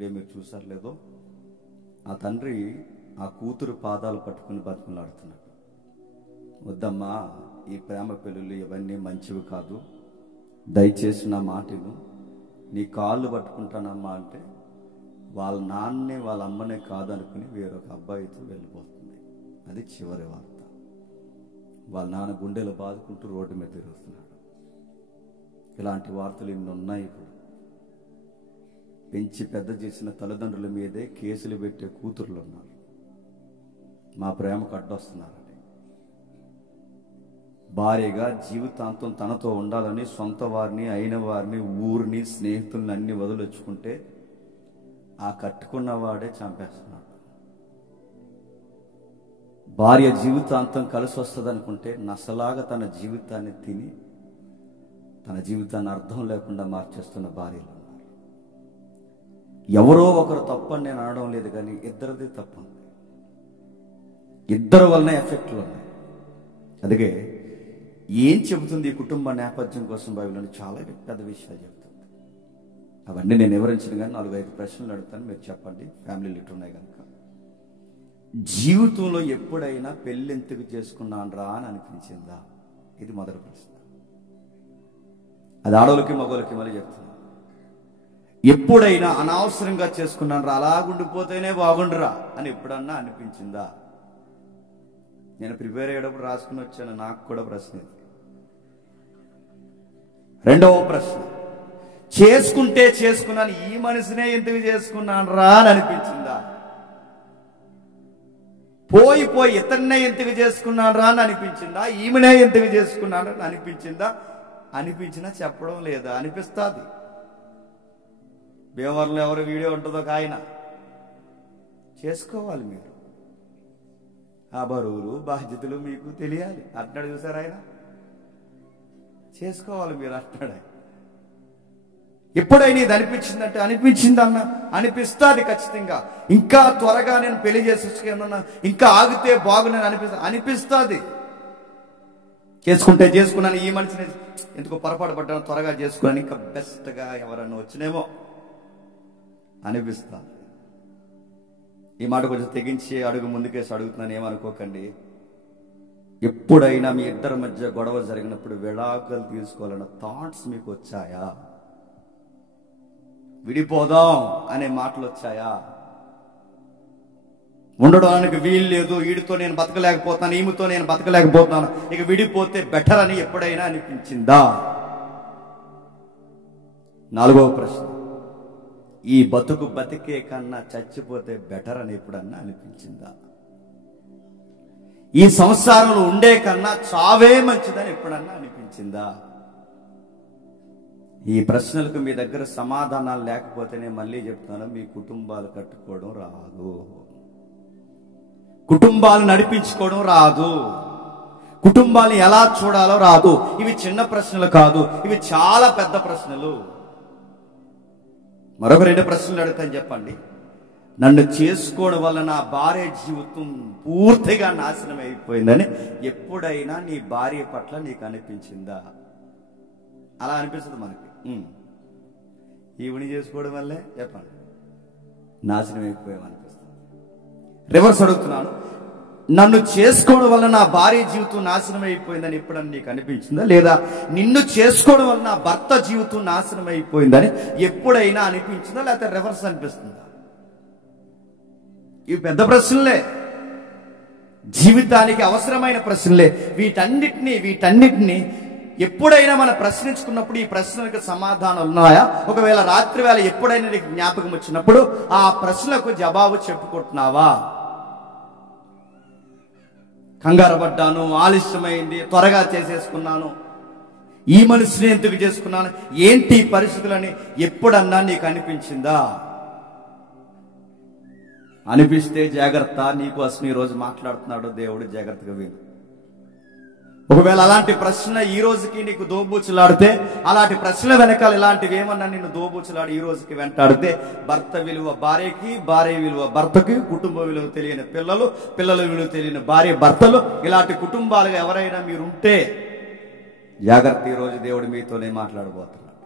ఇప్పుడే మీరు చూసారు లేదో, ఆ తండ్రి ఆ కూతురు పాదాలు పట్టుకుని బతిమలాడుతున్నాడు. వద్దమ్మా, ఈ ప్రేమ పెళ్ళిళ్ళు ఇవన్నీ మంచివి కాదు, దయచేసి నా మాటను, నీ కాళ్ళు పట్టుకుంటానమ్మా అంటే వాళ్ళ నాన్నే వాళ్ళ అమ్మనే కాదనుకుని వేరొక అబ్బాయితో వెళ్ళిపోతుంది. అది చివరి వార్త. వాళ్ళ నాన్న గుండెలు బాదుకుంటూ రోడ్డు మీద తిరుగుతున్నాడు. ఇలాంటి వార్తలు ఇన్ని ఉన్నాయి. ఇప్పుడు పెంచి పెద్ద చేసిన తల్లిదండ్రుల మీదే కేసులు పెట్టే కూతుర్లు ఉన్నారు. మా ప్రేమకు అడ్డొస్తున్నారండి. భార్యగా జీవితాంతం తనతో ఉండాలని సొంత వారిని, అయిన వారిని, ఊరిని, స్నేహితుల్ని అన్ని వదిలించుకుంటే ఆ కట్టుకున్నవాడే చంపేస్తున్నాడు. భార్య జీవితాంతం కలిసి వస్తుంది అనుకుంటే నసలాగా తన జీవితాన్ని తిని తన జీవితాన్ని అర్థం లేకుండా మార్చేస్తున్న భార్యలు ఉన్నారు. ఎవరో ఒకరు తప్పని నేను అనడం లేదు, కానీ ఇద్దరిది తప్పు. ఇద్దరు వలన ఎఫెక్ట్లు ఉన్నాయి. అందుకే ఏం చెబుతుంది ఈ కుటుంబ నేపథ్యం కోసం బైబిల్ చాలా పెద్ద విషయాలు చెబుతుంది. అవన్నీ నేను వివరించిన కానీ 4-5 ప్రశ్నలు అడుగుతాను, మీరు చెప్పండి. ఫ్యామిలీ లిటర్ ఉన్నాయి కనుక. జీవితంలో ఎప్పుడైనా పెళ్ళి ఎందుకు చేసుకున్నాను రా అని అనిపించిందా? ఇది మొదటి ప్రశ్న. అది ఆడోళ్ళకి మగోళ్ళకి మళ్ళీ చెప్తున్నాను. ఎప్పుడైనా అనవసరంగా చేసుకున్నాను రా, అలాగుండిపోతేనే బాగుండురా అని ఎప్పుడన్నా అనిపించిందా? నేను ప్రిపేర్ అయ్యేటప్పుడు రాసుకుని వచ్చాను, నాకు కూడా ప్రశ్న ఇది. రెండవ ప్రశ్న, చేసుకుంటే చేసుకున్నాను, ఈ మనిషినే ఎందుకు చేసుకున్నాను రా అని అనిపించిందా? పోయి ఇతన్నే ఎందుకు చేసుకున్నాను రా అని అనిపించిందా? ఈమెనే ఎందుకు చేసుకున్నాను అని అనిపించిందా? అనిపించినా చెప్పడం లేదా? అనిపిస్తుంది. భీమవరంలో ఎవరు వీడియో ఉంటుందో ఒక ఆయన, చేసుకోవాలి మీరు, ఆ బరువులు బాధ్యతలు మీకు తెలియాలి అంటున్నాడు. చూసారు ఆయన, చేసుకోవాలి మీరు అంటున్నాడు. ఎప్పుడైనా ఇది అనిపించిందంటే అనిపించిందన్న అనిపిస్తుంది ఖచ్చితంగా. ఇంకా త్వరగా నేను పెళ్లి చేసుకున్నా, ఇంకా ఆగితే బాగున్నాను అనిపిస్తుంది. చేసుకుంటే చేసుకున్నాను, ఈ మనిషిని ఎందుకో పొరపాటు పడ్డాను, త్వరగా చేసుకున్నాను, ఇంకా బెస్ట్గా ఎవరన్నా వచ్చినేమో అనిపిస్తుంది. ఈ మాట కొంచెం తెగించి అడుగు ముందుకేసి అడుగుతున్నాను, ఏమనుకోకండి. ఎప్పుడైనా మీ ఇద్దరి మధ్య గొడవ జరిగినప్పుడు విడాకులు తీసుకోవాలన్న థాట్స్ మీకు వచ్చాయా? విడిపోదాం అనే మాటలు వచ్చాయా? ఉండడానికి వీలు లేదు, వీడితో నేను బతకలేకపోతాను, ఈమెతో నేను బతకలేకపోతున్నాను, ఇక విడిపోతే బెటర్ అని ఎప్పుడైనా అనిపించిందా? నాలుగవ ప్రశ్న, ఈ బతుకు బతికే కన్నా చచ్చిపోతే బెటర్ అని ఎప్పుడన్నా అనిపించిందా? ఈ సంసారంలో ఉండే కన్నా చావే మంచిదని ఎప్పుడన్నా అనిపించిందా? ఈ ప్రశ్నలకు మీ దగ్గర సమాధానాలు లేకపోతేనే మళ్ళీ చెప్తాను, మీ కుటుంబాలు కట్టుకోవడం రాదు, కుటుంబాలు నడిపించుకోవడం రాదు, కుటుంబాన్ని ఎలా చూడాలో రాదు. ఇవి చిన్న ప్రశ్నలు కాదు, ఇవి చాలా పెద్ద ప్రశ్నలు. మరొక 2 ప్రశ్నలు అడుగుతాను, చెప్పండి. నన్ను చేసుకోవడం వల్ల నా భార్య జీవితం పూర్తిగా నాశనం అయిపోయిందని ఎప్పుడైనా నీ భార్య పట్ల నీకు అనిపించిందా? అలా అనిపిస్తుంది మనకి. ఈవిని చేసుకోవడం వల్లే చెప్పండి నాశనం అయిపోయామనిపిస్తుంది. రివర్స్ అడుగుతున్నాను, నన్ను చేసుకోవడం వల్ల నా భార్య జీవితం నాశనం అయిపోయిందని ఎప్పుడన్నా నీకు అనిపించిందా? లేదా నిన్ను చేసుకోవడం వల్ల నా భర్త జీవితం నాశనం అయిపోయిందని ఎప్పుడైనా అనిపించిందా? లేకపోతే రివర్స్ అనిపిస్తుందా? ఇవి పెద్ద ప్రశ్నలే, జీవితానికి అవసరమైన ప్రశ్నలే. వీటన్నిటినీ ఎప్పుడైనా మనం ప్రశ్నించుకున్నప్పుడు ఈ ప్రశ్నలకు సమాధానం ఉన్నాయా? ఒకవేళ రాత్రి వేళ ఎప్పుడైనా నీకు జ్ఞాపకం వచ్చినప్పుడు ఆ ప్రశ్నలకు జవాబు చెప్పుకుంటున్నావా? కంగారు పడ్డాను, ఆలస్యమైంది, త్వరగా చేసేసుకున్నాను, ఈ మనిషిని ఎందుకు చేసుకున్నాను, ఏంటి పరిస్థితులని ఎప్పుడన్నా నీకు అనిపించిందా? అనిపిస్తే జాగ్రత్త, నీకోసం ఈ రోజు మాట్లాడుతున్నాడు దేవుడు, జాగ్రత్తగా విను. ఒకవేళ అలాంటి ప్రశ్న ఈ రోజుకి నీకు దోబూచులాడితే, అలాంటి ప్రశ్నల వెనకాల ఇలాంటివి ఏమన్నా నిన్ను దోబూచులాడి ఈ రోజుకి వెంటాడితే, భర్త విలువ భార్యకి, భార్య విలువ భర్తకి, కుటుంబ విలువ తెలియని పిల్లలు, పిల్లల విలువ తెలియని భార్య భర్తలు, ఇలాంటి కుటుంబాలుగా ఎవరైనా మీరుంటే జాగ్రత్త, ఈ రోజు దేవుడు మీతోనే మాట్లాడబోతున్నాడు.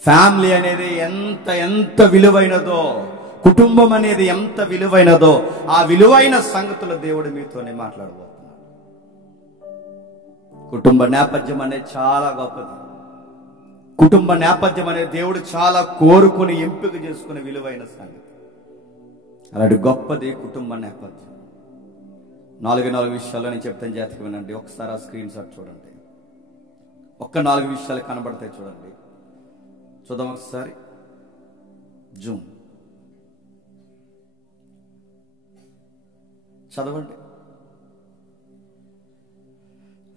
ఫ్యామిలీ అనేది ఎంత ఎంత విలువైనదో, కుటుంబం అనేది ఎంత విలువైనదో, ఆ విలువైన సంగతులు దేవుడు మీతోనే మాట్లాడబోతున్నాడు. కుటుంబ నేపథ్యం అనేది చాలా గొప్పది. కుటుంబ నేపథ్యం అనేది దేవుడు చాలా కోరుకుని ఎంపిక చేసుకునే విలువైన సంగతి. అలాంటి గొప్పది కుటుంబ నేపథ్యం. 4 విషయాలు నేను చెప్తాను, జాతికి వినండి. ఒకసారి ఆ స్క్రీన్ షాట్ చూడండి. 4 విషయాలు కనబడతాయి, చూడండి. చూద్దాం ఒకసారి. జూమ్ చదవండి.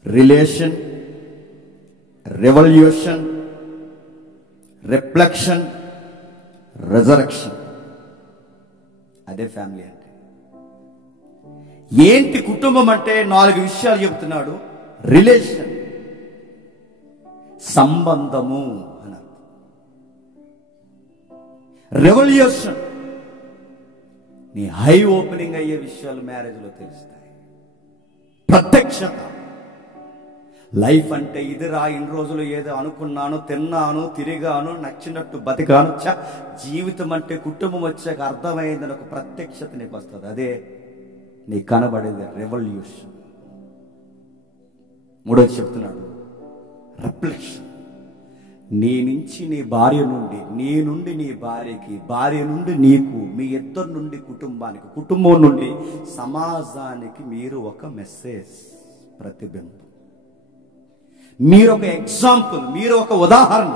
Relation, revolution, reflection, resurrection. అదే ఫ్యామిలీ అంటే. ఏంటి కుటుంబం అంటే? 4 విషయాలు చెబుతున్నాడు. రిలేషన్, సంబంధము అని. రెవల్యూషన్, నీ హై ఓపెనింగ్ అయ్యే విషయాలు మ్యారేజ్లో తెలుస్తాయి. ప్రత్యక్షత, లైఫ్ అంటే ఇదిరా, ఇన్ని రోజులు ఏదో అనుకున్నాను, తిన్నాను, తిరిగాను, నచ్చినట్టు బతికాను, జీవితం అంటే కుటుంబం వచ్చాక అర్థమైందని ఒక ప్రత్యక్షత నీకు వస్తుంది. అదే నీకు కనబడేది రెవల్యూషన్. 3 చెప్తున్నాడు రిఫ్లెక్షన్. నీ నుంచి నీ భార్య నుండి, నీ నుండి నీ భార్యకి, భార్య నుండి నీకు, మీ ఇద్దరు నుండి కుటుంబానికి, కుటుంబం నుండి సమాజానికి మీరు ఒక మెసేజ్, ప్రతిబింబం. మీరు ఒక ఎగ్జాంపుల్, మీరు ఒక ఉదాహరణ.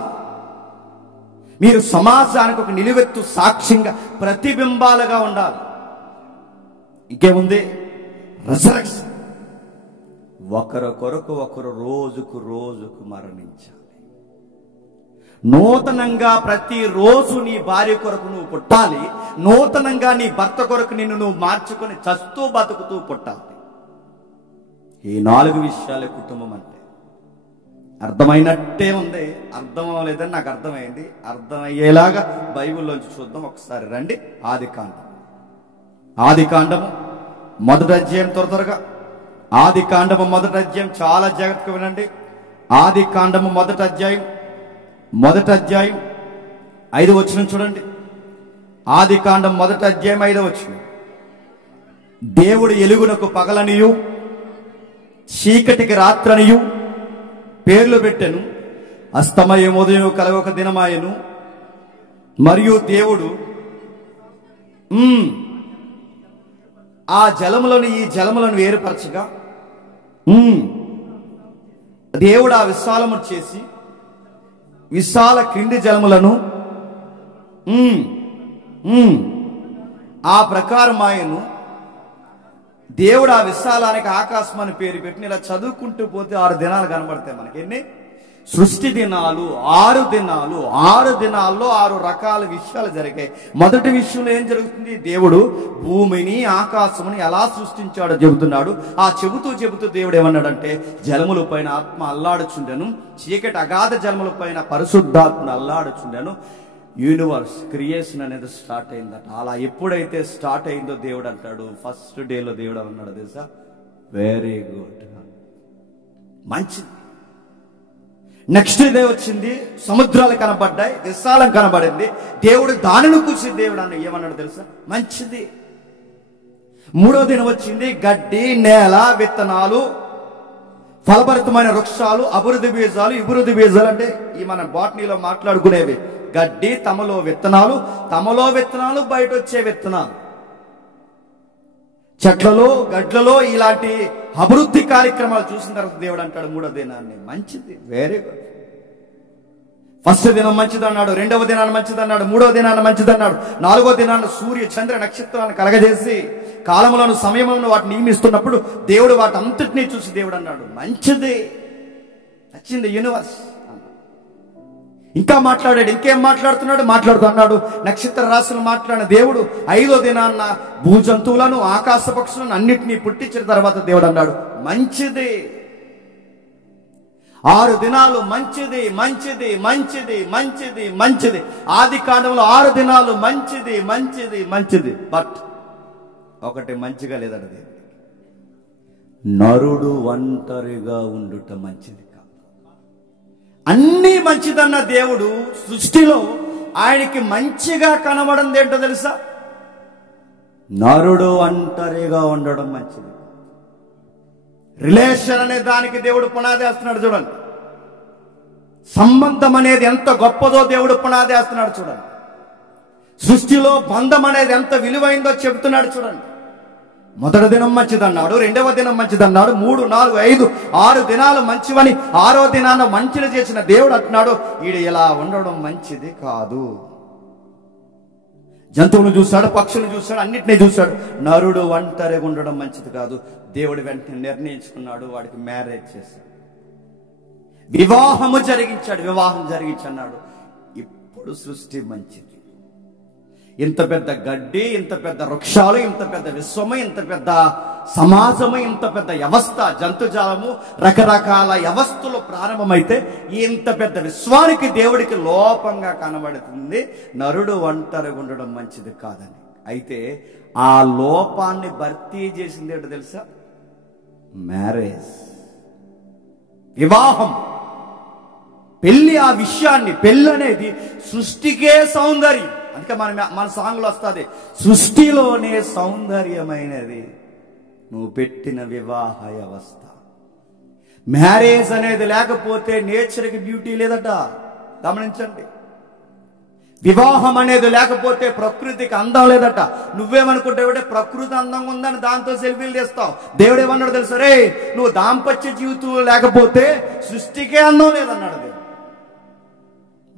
మీరు సమాజానికి ఒక నిలువెత్తు సాక్ష్యంగా, ప్రతిబింబాలుగా ఉండాలి. ఇంకేముంది? రెజరెక్షన్. ఒకరి కొరకు ఒకరు రోజుకు రోజుకు మరణించాలి. నూతనంగా ప్రతిరోజు నీ భార్య కొరకు నువ్వు పుట్టాలి. నూతనంగా నీ భర్త కొరకు నిన్ను నువ్వు మార్చుకొని చస్తూ బతుకుతూ పుట్టాలి. ఈ 4 విషయాలే కుటుంబం అంటే. అర్థమైనట్టే ఉంది. అర్థం అవ్వలేదని నాకు అర్థమైంది. అర్థమయ్యేలాగా బైబిల్లోంచి చూద్దాం ఒకసారి. రండి. ఆదికాండము 1వ అధ్యాయం. త్వరగా ఆదికాండము 1వ అధ్యాయం. చాలా జాగ్రత్తగా వినండి. ఆదికాండము 1వ అధ్యాయం 5వ వచనం చూడండి. ఆదికాండం 1వ అధ్యాయం 5వ వచనం. దేవుడు ఎలుగునకు పగలనియు చీకటికి రాత్రనియు పేర్లు పెట్టెను. అస్తమయం ఉదయం కలగొక దినమాయను. మరియు దేవుడు ఆ జలములను ఈ జలములను వేరుపరచగా దేవుడు ఆ విశాలము చేసి విశాల క్రింది జలములను ఆ ప్రకారం ఆయను. దేవుడు ఆ విశాలానికి ఆకాశం అని పేరు పెట్టిన. ఇలా చదువుకుంటూ పోతే 6 దినాలు కనబడతాయి మనకి. ఎన్ని? సృష్టి దినాలు 6 దినాలు. 6 దినాల్లో 6 రకాల విషయాలు జరిగాయి. మొదటి విషయంలో ఏం జరుగుతుంది? దేవుడు భూమిని ఆకాశముని ఎలా సృష్టించాడో చెబుతున్నాడు. ఆ చెబుతూ దేవుడు ఏమన్నాడంటే, జలముల పైన ఆత్మ అల్లాడుచుండెను, చీకటి అగాధ జలముల పైన పరిశుద్ధాత్మ అల్లాడుచుండెను. యూనివర్స్ క్రియేషన్ అనేది స్టార్ట్ అయిందట. అలా ఎప్పుడైతే స్టార్ట్ అయిందో దేవుడు అంటాడు, ఫస్ట్ డేలో దేవుడు అన్నాడు తెలుసా, వెరీ గుడ్, మంచిది. నెక్స్ట్ డే వచ్చింది, సముద్రాలు కనబడ్డాయి, విశాలం కనబడింది. దేవుడు దానిని కూర్చి దేవుడు అన్న ఏమన్నాడు తెలుసా, మంచిది. 3వ దినం వచ్చింది, గడ్డి, నేల, విత్తనాలు, ఫలభరితమైన వృక్షాలు, అభివృద్ధి బీజాలు, ఇభివృద్ధి బీజాలు. అంటే ఈ మన బాటనీలో మాట్లాడుకునేవి. గడ్డి, తమలో విత్తనాలు, బయట వచ్చే విత్తనాలు, చెట్లలో, గడ్లలో ఇలాంటి అభివృద్ధి కార్యక్రమాలు చూసిన తర్వాత దేవుడు అంటాడు 3వ దినాన్ని మంచిది, వెరీ గుడ్. ఫస్ట్ దినం మంచిది అన్నాడు, 2వ దినాన్ని మంచిది అన్నాడు, 3వ దినాన్ని మంచిది అన్నాడు, 4వ దినాన్ని సూర్య చంద్ర నక్షత్రాలను కలగజేసి కాలములను సమయములను వాటిని నియమిస్తున్నప్పుడు దేవుడు వాటి అంతటినీ చూసి దేవుడు అన్నాడు మంచిది, నచ్చింది యూనివర్స్. ఇంకా మాట్లాడాడు. ఇంకేం మాట్లాడుతూ అన్నాడు నక్షత్ర రాశులు మాట్లాడిన దేవుడు 5వ దినాన్న భూజంతువులను, ఆకాశ పక్షులను అన్నిటినీ పుట్టించిన తర్వాత దేవుడు అన్నాడు మంచిది. 6 దినాలు మంచిది మంచిది మంచిది మంచిది మంచిది. ఆది కాండంలో 6 దినాలు మంచిది మంచిది మంచిది. బట్ ఒకటి మంచిగా లేదండి, నరుడు ఒంటరిగా ఉండుట మంచిది కాదు. అన్నీ మంచిదన్న దేవుడు సృష్టిలో ఆయనకి మంచిగా కనబడింది ఏంటో తెలుసా? నరుడు ఒంటరిగా ఉండడం మంచిది. రిలేషన్ అనే దానికి దేవుడు పునాది వేస్తున్నాడు చూడండి. సంబంధం అనేది ఎంత గొప్పదో దేవుడు పునాది వేస్తున్నాడు చూడండి. సృష్టిలో బంధం అనేది ఎంత విలువైందో చెబుతున్నాడు చూడండి. మొదటి దినం మంచిదన్నాడు, రెండవ దినం మంచిదన్నాడు, 3, 4, 5, 6 దినాలు మంచివని 6వ దినాన మంచిని చేసిన దేవుడు అంటున్నాడు, ఈడు ఇలా ఉండడం మంచిది కాదు. జంతువును చూశాడు, పక్షులను చూశాడు, అన్నిటినీ చూశాడు. నరుడు ఒంటరిగా ఉండడం మంచిది కాదు. దేవుడు వెంటనే నిర్ణయించుకున్నాడు, వాడికి మ్యారేజ్ చేశాడు, వివాహం జరిగించన్నాడు. ఇప్పుడు సృష్టి మంచిది. ఇంత పెద్ద గడ్డి, ఇంత పెద్ద వృక్షాలు, ఇంత పెద్ద విశ్వము, ఇంత పెద్ద సమాజము, ఇంత పెద్ద వ్యవస్థ, జంతుజాలము, రకరకాల వ్యవస్థలు ప్రారంభమైతే ఇంత పెద్ద విశ్వానికి దేవుడికి లోపంగా కనబడుతుంది. నరుడు ఒంటరిగా ఉండడం మంచిది కాదని. అయితే ఆ లోపాన్ని భర్తీ చేసింది ఏంటో తెలుసా? మ్యారేజ్, వివాహం, పెళ్లి. ఆ విషయాన్ని, పెళ్లి అనేది సృష్టికే సౌందర్యం. అందుకే మన సాంగ్లో వస్తుంది, సృష్టిలోనే సౌందర్యమైనది నువ్వు పెట్టిన వివాహ వ్యవస్థ. మ్యారేజ్ అనేది లేకపోతే నేచర్కి బ్యూటీ లేదట. గమనించండి. వివాహం అనేది లేకపోతే ప్రకృతికి అందం లేదట. నువ్వేమనుకుంటావు, ప్రకృతి అందంగా ఉందని దాంతో సెల్ఫీలు తీస్తావు. దేవుడు ఏమన్నాడు తెలుసా? రే, నువ్వు దాంపత్య జీవితం లేకపోతే సృష్టికే అందం లేదన్నాడు దేవుడు.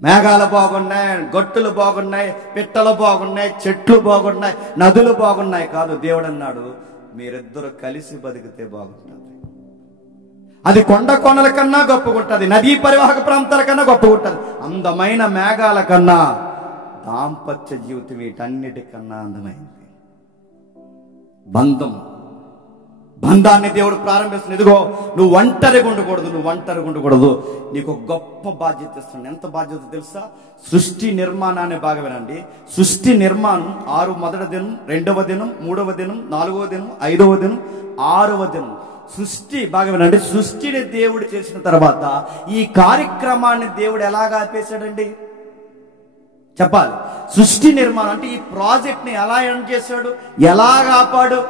మేఘాలు బాగున్నాయి, గట్టులు బాగున్నాయి, పిట్టలు బాగున్నాయి, చెట్లు బాగున్నాయి, నదులు బాగున్నాయి కాదు. దేవుడు అన్నాడు, మీరిద్దరు కలిసి బతికితే బాగుంటుంది. అది కొండల కన్నా గొప్పగుంటుంది, నదీ పరివాహక ప్రాంతాల కన్నా గొప్పగుంటుంది. అందమైన మేఘాల కన్నా దాంపత్య జీవితం వీటన్నిటికన్నా అందమైంది. బంధాన్ని దేవుడు ప్రారంభిస్తుంది. ఇదిగో, నువ్వు ఒంటరిగా ఉండకూడదు, నీకు ఒక గొప్ప బాధ్యత ఇస్తున్నాడు. ఎంత బాధ్యత తెలుసా? సృష్టి నిర్మాణాన్ని బాగా వినండి. సృష్టి నిర్మాణం 6 మొదటి దినం, 2వ దినం, 3వ దినం, 4వ దినం, 5వ దినం, 6వ దినం. సృష్టి బాగా వినండి. సృష్టిని దేవుడు చేసిన తర్వాత ఈ కార్యక్రమాన్ని దేవుడు ఎలాగా ఆపేశాడండి? చెప్పాలి. సృష్టి నిర్మాణం అంటే ఈ ప్రాజెక్ట్ ని ఎలా ఎండ్ చేశాడు, ఎలాగ ఆపాడు?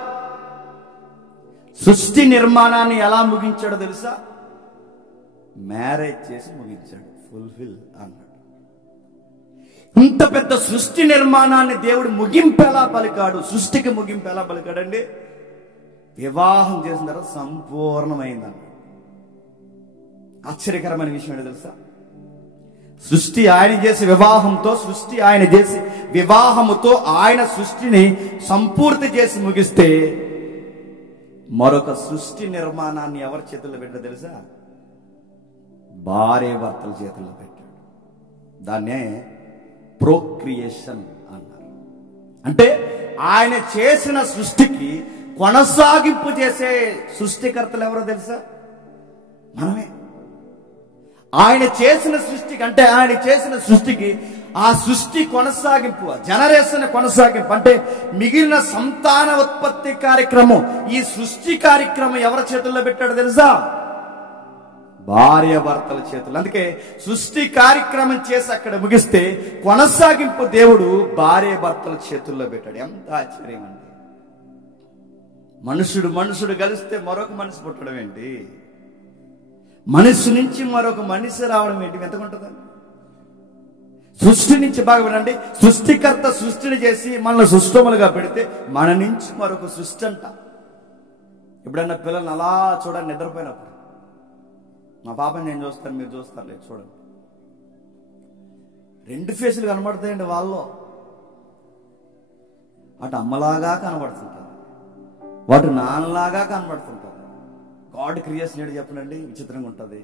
సృష్టి నిర్మాణాన్ని ఎలా ముగించాడో తెలుసా? మ్యారేజ్ చేసి ముగించాడు. ఫుల్ఫిల్ అన్నాడు. ఇంత పెద్ద సృష్టి నిర్మాణాన్ని దేవుడు ముగింపు ఎలా పలికాడు? సృష్టికి ముగింపు ఎలా పలికాడండి? వివాహం చేసిన తర్వాత సంపూర్ణమైందన్న. ఆశ్చర్యకరమైన విషయం ఏంటో తెలుసా? సృష్టి ఆయన చేసి వివాహముతో ఆయన సృష్టిని సంపూర్తి చేసి ముగిస్తే మరొక సృష్టి నిర్మాణాన్ని ఎవరి చేతుల్లో పెట్టాడో తెలుసా? భార్య భర్తల చేతుల్లో పెట్టాడు. దాన్నే ప్రోక్రియేషన్ అన్నారు. అంటే ఆయన చేసిన సృష్టికి కొనసాగింపు చేసే సృష్టికర్తలు ఎవరో తెలుసా? మనమే. ఆయన చేసిన సృష్టికి ఆ సృష్టి కొనసాగింపు, జనరేషన్ కొనసాగింపు అంటే మిగిలిన సంతాన ఉత్పత్తి కార్యక్రమం, ఈ సృష్టి కార్యక్రమం ఎవరి చేతుల్లో పెట్టాడో తెలుసా? భార్య భర్తల చేతుల్లో. అందుకే సృష్టి కార్యక్రమం చేసి అక్కడ ముగిస్తే కొనసాగింపు దేవుడు భార్య భర్తల చేతుల్లో పెట్టాడు. ఎంత ఆశ్చర్యం అండి! మనుషుడు కలిస్తే మరొక మనిషి పుట్టడం ఏంటి? మనిషి నుంచి మరొక మనిషి రావడం ఏంటి? ఎంతకుంటుందండి? సృష్టి నుంచి బాగా వినండి. సృష్టికర్త సృష్టిని చేసి మనల్ని సృష్టములుగా పెడితే మన నుంచి మరొక సృష్టి అంట. ఎప్పుడన్నా పిల్లల్ని అలా చూడండి, నిద్రపోయినప్పుడు. మా పాపని నేను చూస్తాను, మీరు చూస్తారు లేదు, చూడండి. 2 ఫేసులు కనబడతాయండి వాళ్ళలో. అటు అమ్మలాగా కనబడుతుంటారు, వాటి నాన్నలాగా కనబడుతుంటారు. గాడ్ క్రియేషన్ ఏంటి చెప్పనండి? విచిత్రంగా ఉంటుంది.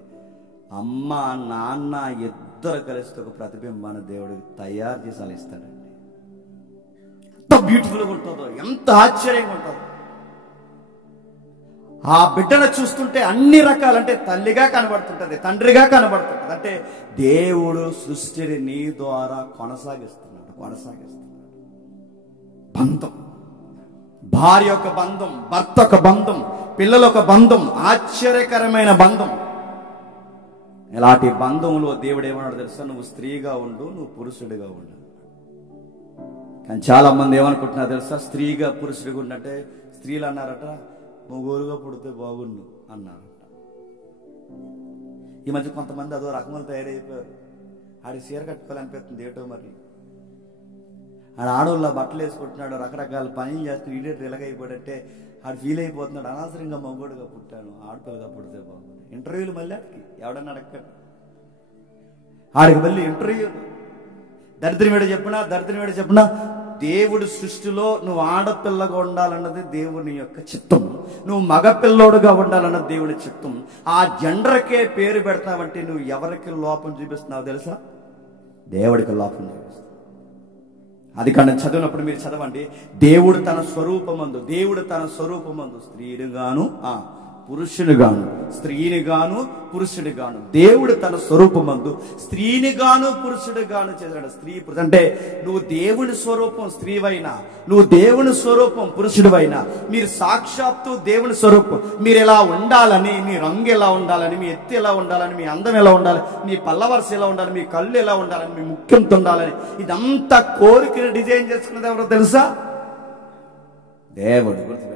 అమ్మ నాన్న ఇద్దరు కలిసి ఒక ప్రతిబింబాన్ని దేవుడికి తయారు చేసి అలా ఇస్తాడండి. ఎంత బ్యూటిఫుల్గా ఉంటుందో, ఎంత ఆశ్చర్యంగా ఉంటుందో. ఆ బిడ్డను చూస్తుంటే అన్ని రకాలంటే తల్లిగా కనబడుతుంటది, తండ్రిగా కనబడుతుంటది. అంటే దేవుడు సృష్టిని నీ ద్వారా కొనసాగిస్తున్నాడు. బంధం, భార్య ఒక బంధం, భర్త ఒక బంధం, పిల్లల ఒక బంధం, ఆశ్చర్యకరమైన బంధం. ఇలాంటి బంధంలో దేవుడు ఏమన్నాడు తెలుసా? నువ్వు స్త్రీగా ఉండు, నువ్వు పురుషుడిగా ఉండు. కానీ చాలా మంది ఏమనుకుంటున్నారు తెలుసా? స్త్రీగా పురుషుడిగా ఉండంటే స్త్రీలు అన్నారట మొగోలుగా పుడితే బాగుండు అన్నారట. ఈ మధ్య కొంతమంది అదో రకములు తయారైపోయారు. ఆడి చీర కట్టుకోవాలనిపిస్తుంది ఏటో మరి. ఆడ ఆడోళ్ళ బట్టలు వేసుకుంటున్నాడు, రకరకాల పని చేస్తున్నాడు, ఈడేటర్ ఇలాగైపోయాడంటే ఆడు ఫీల్ అయిపోతున్నాడు. అనవసరంగా మగోడుగా పుట్టాను, ఆడపిల్లగా పుడితే బాగుంది. ఇంటర్వ్యూలు మళ్ళీ ఆడికి ఎవడన్నా అడగండి, ఆడికి మళ్ళీ ఇంటర్వ్యూ. దరిద్రం ఏడు చెప్పినా దేవుడి సృష్టిలో నువ్వు ఆడపిల్లగా ఉండాలన్నది దేవుని యొక్క చిత్తం, నువ్వు మగపిల్లోడుగా ఉండాలన్నది దేవుడి చిత్తం. ఆ జెండర్కే పేరు పెడతావంటే నువ్వు ఎవరికి లోపం చూపిస్తున్నావు తెలుసా? దేవుడికి లోపం చూపిస్తావు. అది కానీ చదివినప్పుడు మీరు చదవండి. దేవుడు తన స్వరూపమందు స్త్రీనిగాను పురుషునిగాను, స్త్రీనిగాను పురుషుడిగాను, దేవుడు తన స్వరూపమందు స్త్రీనిగాను పురుషుడిగాను చేశాడు. స్త్రీ అంటే నువ్వు దేవుని స్వరూపం స్త్రీవైనా, నువ్వు దేవుని స్వరూపం పురుషుడివైనా, మీరు సాక్షాత్తు దేవుని స్వరూపం. మీరు ఎలా ఉండాలని, మీ రంగు ఎలా ఉండాలని, మీ ఎత్తు ఎలా ఉండాలని, మీ అందం ఎలా ఉండాలి, మీ పల్లవరస ఎలా ఉండాలి, మీ కళ్ళు ఎలా ఉండాలని, మీ ముఖ్యంత ఉండాలని, ఇదంతా కోరికను డిజైన్ చేసుకున్నది ఎవరో తెలుసా? దేవుడు. గుర్తుపెట్టు.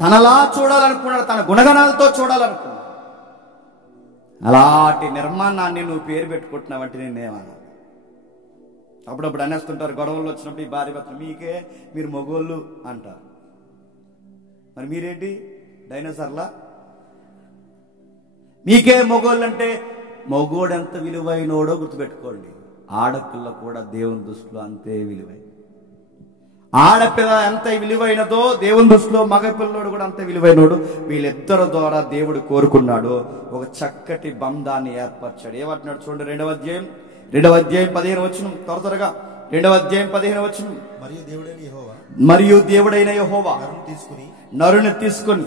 తనలా చూడాలనుకున్నాడు, తన గుణగణాలతో చూడాలనుకున్నాడు. అలాంటి నిర్మాణాన్ని నువ్వు పేరు పెట్టుకుంటున్నావంటే నేనేమన్నా. అప్పుడప్పుడు అనేస్తుంటారు గొడవలు వచ్చినప్పుడు ఈ భార్య భర్తలు, మీకే మీరు మొగోళ్ళు అంటారు. మరి మీరేంటి డైనోసార్లా? మీకే మొగోళ్ళు అంటే మొగోడు ఎంత విలువైనోడో గుర్తుపెట్టుకోండి. ఆడపిల్ల కూడా దేవుని దృష్టిలో అంతే విలువైన. ఆడపిల్ల ఎంత విలువైనదో దేవుని దృష్టిలో మగపిల్లోడు కూడా అంత విలువైనోడు. వీళ్ళిద్దరి ద్వారా దేవుడు కోరుకున్నాడు, ఒక చక్కటి బంధాన్ని ఏర్పరిచాడు. ఏమంటున్నాడు చూడండి, 2వ అధ్యాయం 15 వచనం, త్వరగా 2వ అధ్యాయం 15 వచనం. మరియు దేవుడైన యెహోవా నరుని తీసుకుని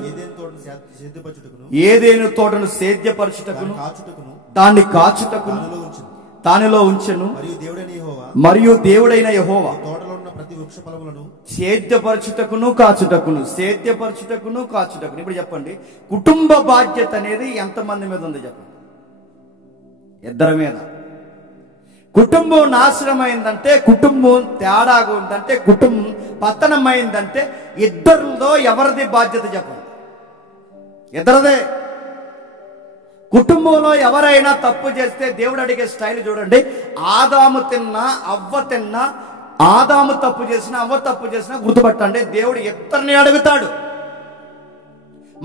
ఏదేను తోటను సేద్యపరచుటకును దాన్ని కాచుటకును దానిలో ఉంచెను. మరియు దేవుడైన యెహోవా సేద్యపరచుటకును కాచుటకును. ఇప్పుడు చెప్పండి, కుటుంబ బాధ్యత అనేది ఎంతమంది మీద ఉంది చెప్పండి? ఇద్దరి మీద. కుటుంబం నాశనమైందంటే, కుటుంబం తేడాగా ఉందంటే, కుటుంబం పతనమైందంటే ఇద్దరిలో ఎవరిది బాధ్యత చెప్పండి? ఇద్దరిదే. కుటుంబంలో ఎవరైనా తప్పు చేస్తే దేవుడు అడిగే స్టైల్ చూడండి. ఆదాము తిన్నా అవ్వ తిన్నా, ఆదాము తప్పు చేసినా అవ్వ తప్పు చేసినా గుర్తుపట్టండి, దేవుడు ఇద్దరిని అడుగుతాడు.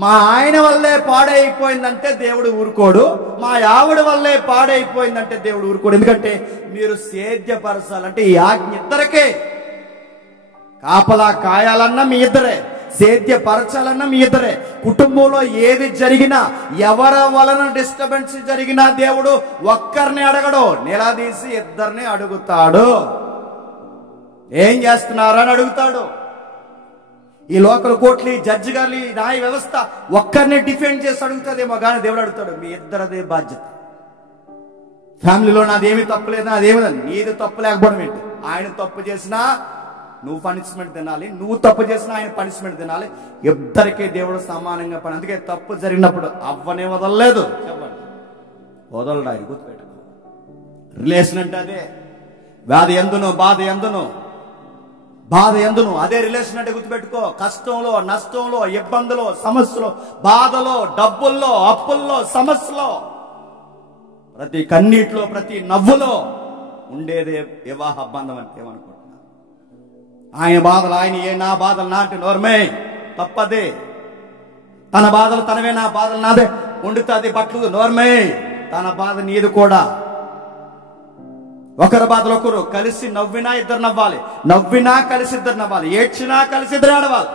మా ఆయన వల్లే పాడైపోయిందంటే దేవుడు ఊరుకోడు, మా ఆవిడ వల్లే పాడైపోయిందంటే దేవుడు ఊరుకోడు. ఎందుకంటే మీరు సేద్యపరచాలంటే ఈ ఆజ్ఞ ఇద్దరికే. కాపలా కాయాలన్నా మీ ఇద్దరే, సేద్యపరచాలన్నా మీ ఇద్దరే. కుటుంబంలో ఏది జరిగినా, ఎవరి వలన డిస్టర్బెన్స్ జరిగినా దేవుడు ఒక్కరిని అడగడు, నిలదీసి ఇద్దరిని అడుగుతాడు. ఏం చేస్తున్నారా అని అడుగుతాడు. ఈ లోకల్ కోర్టులు, ఈ జడ్జి గారు, ఈ న్యాయ వ్యవస్థ ఒక్కరిని డిఫెండ్ చేసి అడుగుతుందేమో కానీ దేవుడు అడుగుతాడు, మీ ఇద్దరదే బాధ్యత. ఫ్యామిలీలో నాదేమి తప్పు లేదు, నాదేమి నీది తప్పు లేకపోవడం ఏంటి? ఆయన తప్పు చేసినా నువ్వు పనిష్మెంట్ తినాలి, నువ్వు తప్పు చేసినా ఆయన పనిష్మెంట్ తినాలి. ఇద్దరికీ దేవుడు సమానంగా పని. అందుకే తప్పు జరిగినప్పుడు అవ్వనే వదలలేదు, చెప్పండి, వదలడు ఆయన. గుర్తుపెట్టుకో, రిలేషన్ అంటే అదే. వ్యాధి ఎందును, బాధ ఎందును అదే రిలేషన్ అంటే గుర్తుపెట్టుకో. కష్టంలో, నష్టంలో, ఇబ్బందులో, సమస్యలో, బాధలో, డబ్బుల్లో, అప్పుల్లో, సమస్యలో, ప్రతి కన్నీటిలో, ప్రతి నవ్వులో ఉండేదే వివాహ బంధం అంటే. ఏమనుకుంటున్నా? ఆయన బాధలు ఆయన, నా బాధలు నా అంటే నోర్మే, తప్పదే. తన బాధలు తనవే, నా బాధలు నాదే. వండుతుంది బట్టలు, నోర్మే, తన బాధ నీది కూడా. ఒకరి బాధలు ఒకరు. కలిసి నవ్వినా ఇద్దరు నవ్వాలి, నవ్వినా కలిసి ఇద్దరు నవ్వాలి, ఏడ్చినా కలిసి ఇద్దరు ఆడవాలి.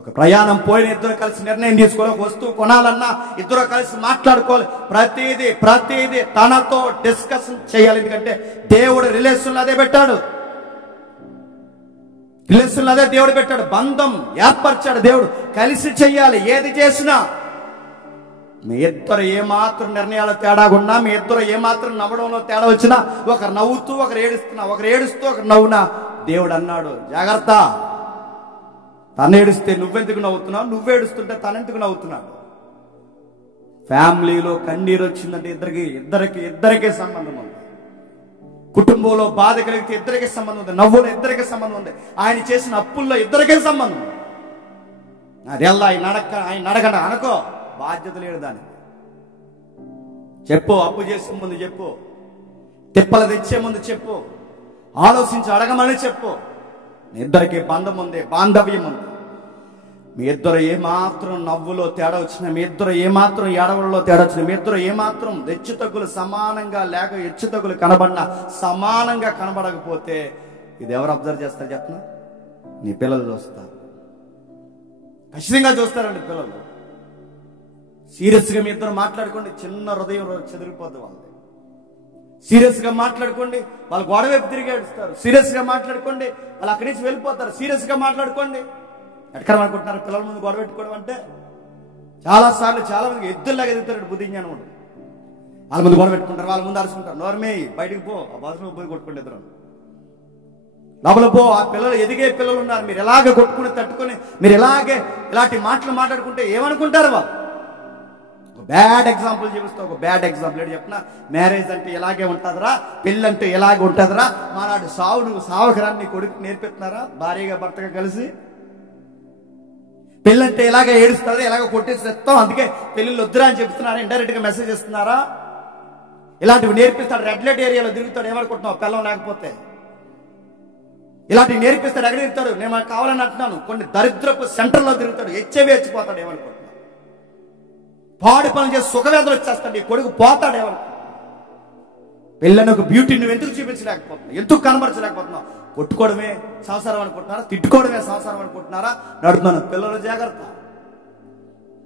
ఒక ప్రయాణం పోయిన ఇద్దరు కలిసి నిర్ణయం తీసుకోవాలి, ఒక వస్తువు కొనాలన్నా ఇద్దరు కలిసి మాట్లాడుకోవాలి. ప్రతిదీ తనతో డిస్కషన్ చేయాలి. ఎందుకంటే దేవుడు రిలేషన్లు అదే పెట్టాడు, దేవుడు పెట్టాడు. బంధం ఏర్పరిచాడు దేవుడు, కలిసి చెయ్యాలి. ఏది చేసినా మీ ఇద్దరు ఏమాత్రం నిర్ణయాలు తేడాగున్నా, మీ ఇద్దరు ఏమాత్రం నవ్వడంలో తేడా వచ్చినా, ఒకరు నవ్వుతూ ఒకరు ఏడుస్తూ ఒకరు నవ్వునా, దేవుడు అన్నాడు జాగ్రత్త. తను ఏడిస్తే నువ్వెందుకు నవ్వుతున్నావు, నువ్వేడుస్తుంటే తనెందుకు నవ్వుతున్నాడు? ఫ్యామిలీలో కన్నీరు వచ్చిందంటే ఇద్దరికి సంబంధం ఉంది. కుటుంబంలో బాధ కలిగితే ఇద్దరికి సంబంధం ఉంది. నవ్వులో ఇద్దరికి సంబంధం ఉంది. ఆయన చేసిన అప్పుల్లో ఇద్దరికే సంబంధం ఉంది. అది ఎలా ఆయన అడగండి అనుకో, బాధ్యత లేడు దానికి. చెప్పు, అప్పు చేసే ముందు చెప్పు, తిప్పలు తెచ్చే ముందు చెప్పు, ఆలోచించి అడగమని చెప్పు. మీ ఇద్దరికి బంధం ఉంది, బాంధవ్యం ఉంది. మీ ఇద్దరు ఏమాత్రం నవ్వులో తేడా వచ్చినా, మీ ఇద్దరు ఏమాత్రం ఏడవల్లో తేడా వచ్చినా, మీ ఇద్దరు ఏమాత్రం హెచ్చుతగ్గులు సమానంగా లేక హెచ్చుతగ్గులు కనబడినా సమానంగా కనబడకపోతే ఇది ఎవరు అబ్జర్వ్ చేస్తారు చెప్పనా? నీ పిల్లలు చూస్తారు, ఖచ్చితంగా చూస్తారండి పిల్లలు. సీరియస్గా మీ ఇద్దరు మాట్లాడుకోండి, చిన్న హృదయం చెదిరిపోద్ది వాళ్ళది. సీరియస్గా మాట్లాడుకోండి, వాళ్ళు గోడ వైపు తిరిగి ఏడుస్తారు. సీరియస్గా మాట్లాడుకోండి, వాళ్ళు అక్కడి నుంచి వెళ్ళిపోతారు. సీరియస్గా మాట్లాడుకోండి. ఎక్కడ అనుకుంటున్నారు పిల్లల ముందు గొడవ పెట్టుకోవడం అంటే? చాలా మందికి ఎద్దుల్లాగా ఎదుగుతారు బుద్ధి జ్ఞానం ఉండదు. వాళ్ళ ముందు గొడవ పెట్టుకుంటారు, వాళ్ళ ముందు అరుచుకుంటారు. నోర్మే బయటికి పో, ఆ బాత్రూమ్ పోయి కొట్టుకోండి ఇద్దరు, లోపల పో. ఆ పిల్లలు ఎదిగే పిల్లలు ఉన్నారు. మీరు ఎలాగ కొట్టుకుని తట్టుకొని మీరు ఇలాంటి మాటలు మాట్లాడుకుంటే ఏమనుకుంటారు వాళ్ళు? ఒక బ్యాడ్ ఎగ్జాంపుల్ చూపిస్తా. ఒక బ్యాడ్ ఎగ్జాంపుల్ ఏంటి చెప్పిన? మ్యారేజ్ అంటే ఇలాగే ఉంటుందిరా, పెళ్ళి అంటే ఇలాగే ఉంటుందిరా. మానాడు నువ్వు సావకరాన్ని నీ కొడుకు నేర్పిస్తున్నారా? భార్యగా భర్తగా కలిసి పెళ్ళంటే ఇలాగ ఏడుస్తుంది, ఇలాగ కొట్టేసి తెస్తాం, అందుకే పెళ్ళిళ్ళు వద్దురా అని చెప్తున్నారా? ఇండైరెక్ట్ గా మెసేజ్ ఇస్తున్నారా? ఇలాంటివి నేర్పిస్తాడు. రెడ్ లైట్ ఏరియాలో తిరుగుతాడు, ఏమనుకుంటున్నావు పిల్లం లేకపోతే? ఇలాంటివి నేర్పిస్తాడు. ఎక్కడ తిరుగుతాడు? నేను మనకు కావాలని అంటున్నాను. కొన్ని దరిద్రపు సెంటర్లో తిరుగుతాడు, హెచ్చిపోతాడు. ఏమనుకుంటున్నావు? పాడు పనులు చేసి సుఖవేదలు వచ్చేస్తాడు, ఈ కొడుకు పోతాడు. ఏమనుకుంటున్నావు? పెళ్ళని ఒక బ్యూటీ నువ్వు ఎందుకు చూపించలేకపోతున్నావు? ఎందుకు కనబరచలేకపోతున్నావు? కొట్టుకోవడమే సంసారం అనుకుంటున్నారా? తిట్టుకోవడమే సంసారం అనుకుంటున్నారా? నడుతున్నాను. పిల్లలు జాగ్రత్త.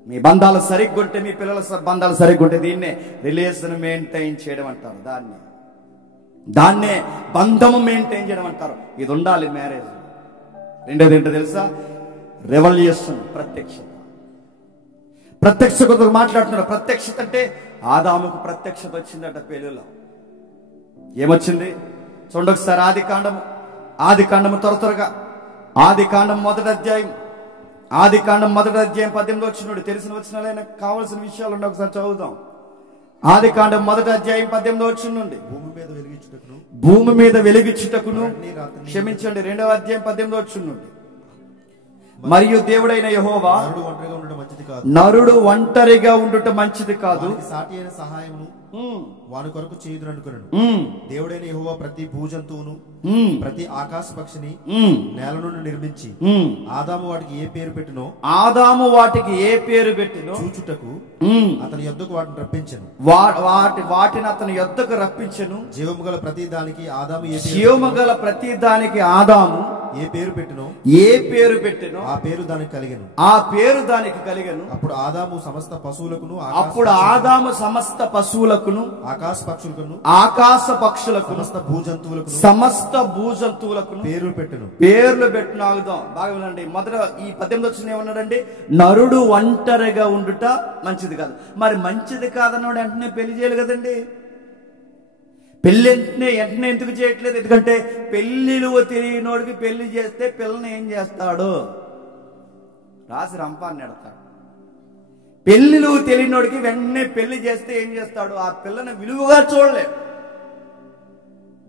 మీ బంధాలు సరిగ్గా ఉంటే, మీ పిల్లల బంధాలు సరిగ్గా ఉంటే దీన్నే రిలేషన్ మెయింటైన్ చేయడం అంటారు. దాన్నే బంధము మెయింటైన్ చేయడం అంటారు. ఇది ఉండాలి మ్యారేజ్. రెండోది ఏంటో తెలుసా? రెవల్యూషన్, ప్రత్యక్షత మాట్లాడుతున్నారు. ప్రత్యక్షత అంటే ఆదాముకు ప్రత్యక్షత వచ్చిందట పెళ్ళిలో. ఏమొచ్చింది చూడండి ఒకసారి. ఆదికాండము త్వరగా ఆదికాండం మొదటి అధ్యాయం 18 వచ్చిన తెలిసిన వచ్చిన కావాల్సిన విషయాలు ఉండి ఒకసారి చదువుదాం. ఆదికాండం మొదటి అధ్యాయం 18 వచ్చిన నుండి భూమి మీద వెలిగించుటకును క్షమించండి 2వ అధ్యాయం 18 వచ్చిన నుండి. మరియు దేవుడైన యెహోవా నరుడు ఒంటరిగా ఉండుట మంచిది కాదు, సాటి అయిన సహాయమును వాని కొరకు చేయుదును అనుకున్నాను. దేవుడైన యెహోవా ప్రతి భూజంతువును ప్రతి ఆకాశ పక్షిని నేల నుండి నిర్మించి ఆదాము వాటికి ఏ పేరు పెట్టినో చూచుటకు అతని యొద్దకు వాటిని రప్పించెను. వాటిని అతని యొద్దకు రప్పించెను. జీవము గల ప్రతి దానికి ఆదాము ఏ పేరు పెట్టినో ఆ పేరు దానికి కలిగెను. అప్పుడు ఆదాము సమస్త పశువులకును ఆకాశ పక్షులకు సమస్త భూజంతువులకు పేర్లు పెట్టిన ఆగుదాం. బాగా వినండి. మొదట ఈ 18 వచ్చిన ఏమన్నాడండి? నరుడు ఒంటరిగా ఉండుట మంచిది కాదు. మరి మంచిది కాదన్నాడు వెంటనే పెళ్లి చేయాలి కదండి. పెళ్లి వెంటనే ఎందుకు చేయట్లేదు? ఎందుకంటే పెళ్లిలు తెలియనోడికి పెళ్లి చేస్తే పిల్లని ఏం చేస్తాడు? రాసి రంపాన్ని ఎడతాడు. పెళ్లిలు తెలియనోడికి వెంటనే పెళ్లి చేస్తే ఏం చేస్తాడు? ఆ పిల్లని విలువగా చూడలేడు.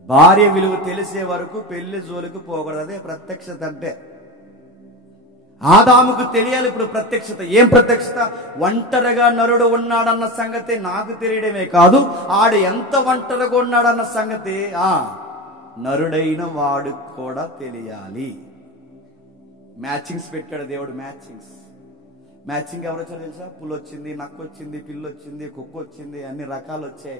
భార్య విలువ తెలిసే వరకు పెళ్లి జోలికి పోకూడదు. అదే ప్రత్యక్షత అంటే. ఆదాముకు తెలియాలి ఇప్పుడు ప్రత్యక్షత. ఏం ప్రత్యక్షత? ఒంటరిగా నరుడు ఉన్నాడన్న సంగతి నాకు తెలియడమే కాదు, ఆడు ఎంత ఒంటరిగా ఉన్నాడన్న సంగతి నరుడైన వాడు కూడా తెలియాలి. మ్యాచింగ్స్ పెట్టాడు దేవుడు. మ్యాచింగ్ ఎవరు వచ్చారో తెలుసా? పులి వచ్చింది, నక్క వచ్చింది, పిల్లి వచ్చింది, కుక్క వచ్చింది, అన్ని రకాలు వచ్చాయి.